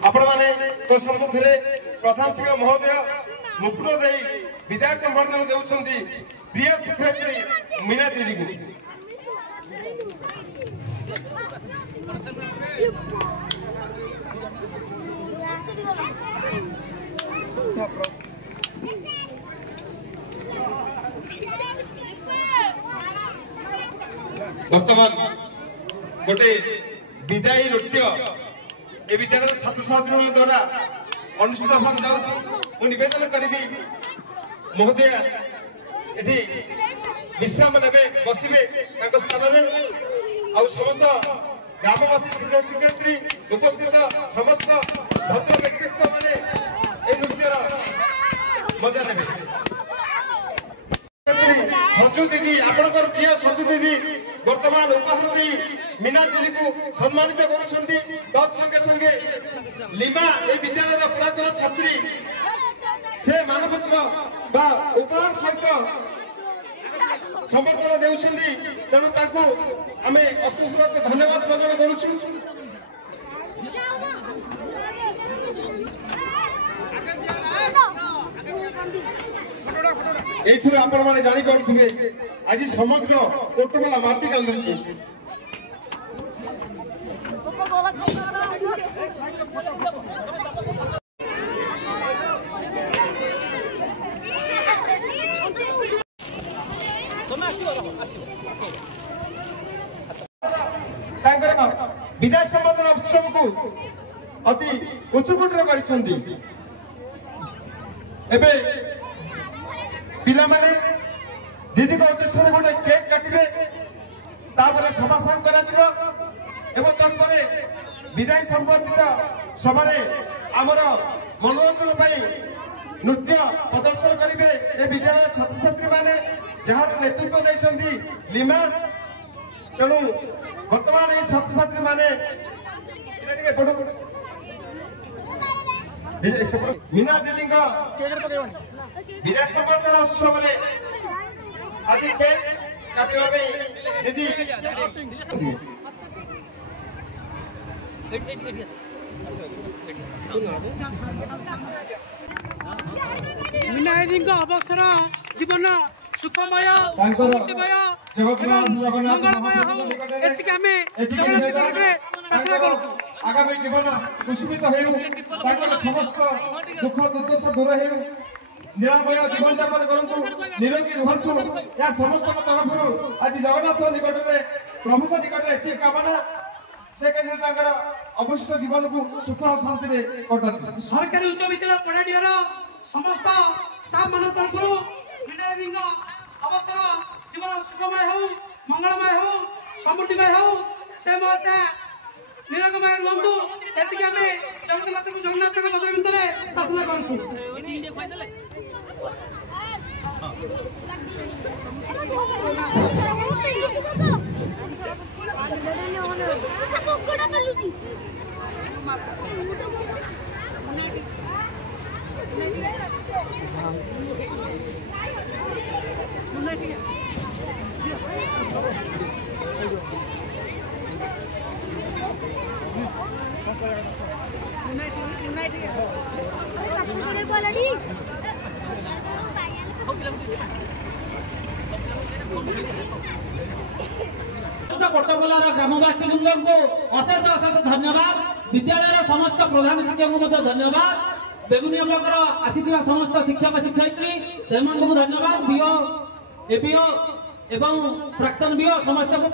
आपण माने तो सम्मुख रे प्रधान शिक्षक महोदय मुकुट देई विद्या संवर्धन देउछन्ति प्रिय शिक्षयित्री मीना दीदी को वर्तमान गोटे विदायी नृत्य ए विद्यालय छात्र छात्री द्वारा अनुष्ठित होगा जाउछि निवेदन करी महोदय एठी विश्राम नेबे बसिबे तांको स्थान में आ समस्त ग्रामवासी शिक्षक शिक्षयित्री उपस्थित समस्त भद्र व्यक्तित्व माने ए नृत्यर मजा नेबे सजु दीदी आपनकर प्रिय सजु दीदी वर्तमान उपहार दी मीना दीदी को सम्मानित करुछन्ति तत् संगे संगे लिमा ए विद्यालय पुरातन छात्री से मानपत्र बा उपहार सहित समर्थन देउछन्ति तेणु ताको आमे अशेष धन्यवाद प्रदान करूछु। एथुर आपण माने जानि पाउथिबे आज समग्र कोटबला माटी कांदुछि विदाय संबर्धन उत्सव को अति उच्चकोटर करिसंती एबे पिला माने दीदी को उद्देश्य गोटे केक काटिबे तापर समासान करा जिवो एवं तत्परे विदाय संबर्धित सभारे आमर मनोरंजन पाई नृत्य प्रदर्शन करिवे ए विद्यालय छात्र छात्री माने जहार नेतृत्व दैछंती लिमा तेणु বর্তমান এই ছাত্রছাত্রী মানে मीना दीदी विजय संबर्धना उत्सव आज केक काटिबा दीदी मीना दीदी अवसर जीवन सुखमय जगन्नाथ आगामी जीवन सुस्मित हो समस्त दुख दुर्दशा दूर हो निरामय जीवन यापन करूँ निरोगी रुहतु या समस्त तरफ आज जगन्नाथ निकट में प्रभु निकट ये कामना से अवश्य जीवन को सुख और शांति कटाती सरकारी उच्च विद्यालय पढ़ाड़ियार समस्त स्टाफ मान तरफ मीना अवसर जीवन सुखमय हो मंगलमय हो समृद्धिमय हो से निरंगमय रुहतु एतिक आम जगन्नाथ पदर भितर प्रार्थना करूँ पट्टपलार ग्रामवासी वृंद को अशेष अशेष धन्यवाद विद्यालय समस्त प्रधान शिक्षक को धन्यवाद बेगुनिया ब्लॉक आसीथिबा समस्त शिक्षक शिक्षयित्री तेमन को धन्यवाद बीओ एपीओ एवं प्राक्तन बीओ समस्त को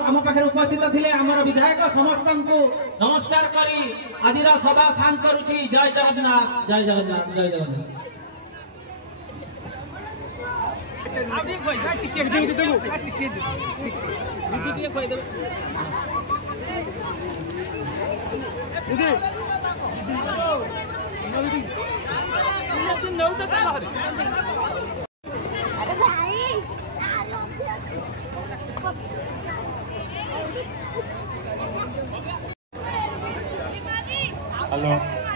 आम पाखे उपस्थित थिले आमर विधायक समस्त को नमस्कार करी आज सभा शांत करुछि जय जगन्नाथ जय जगन्नाथ जय जगन्नाथ हेलो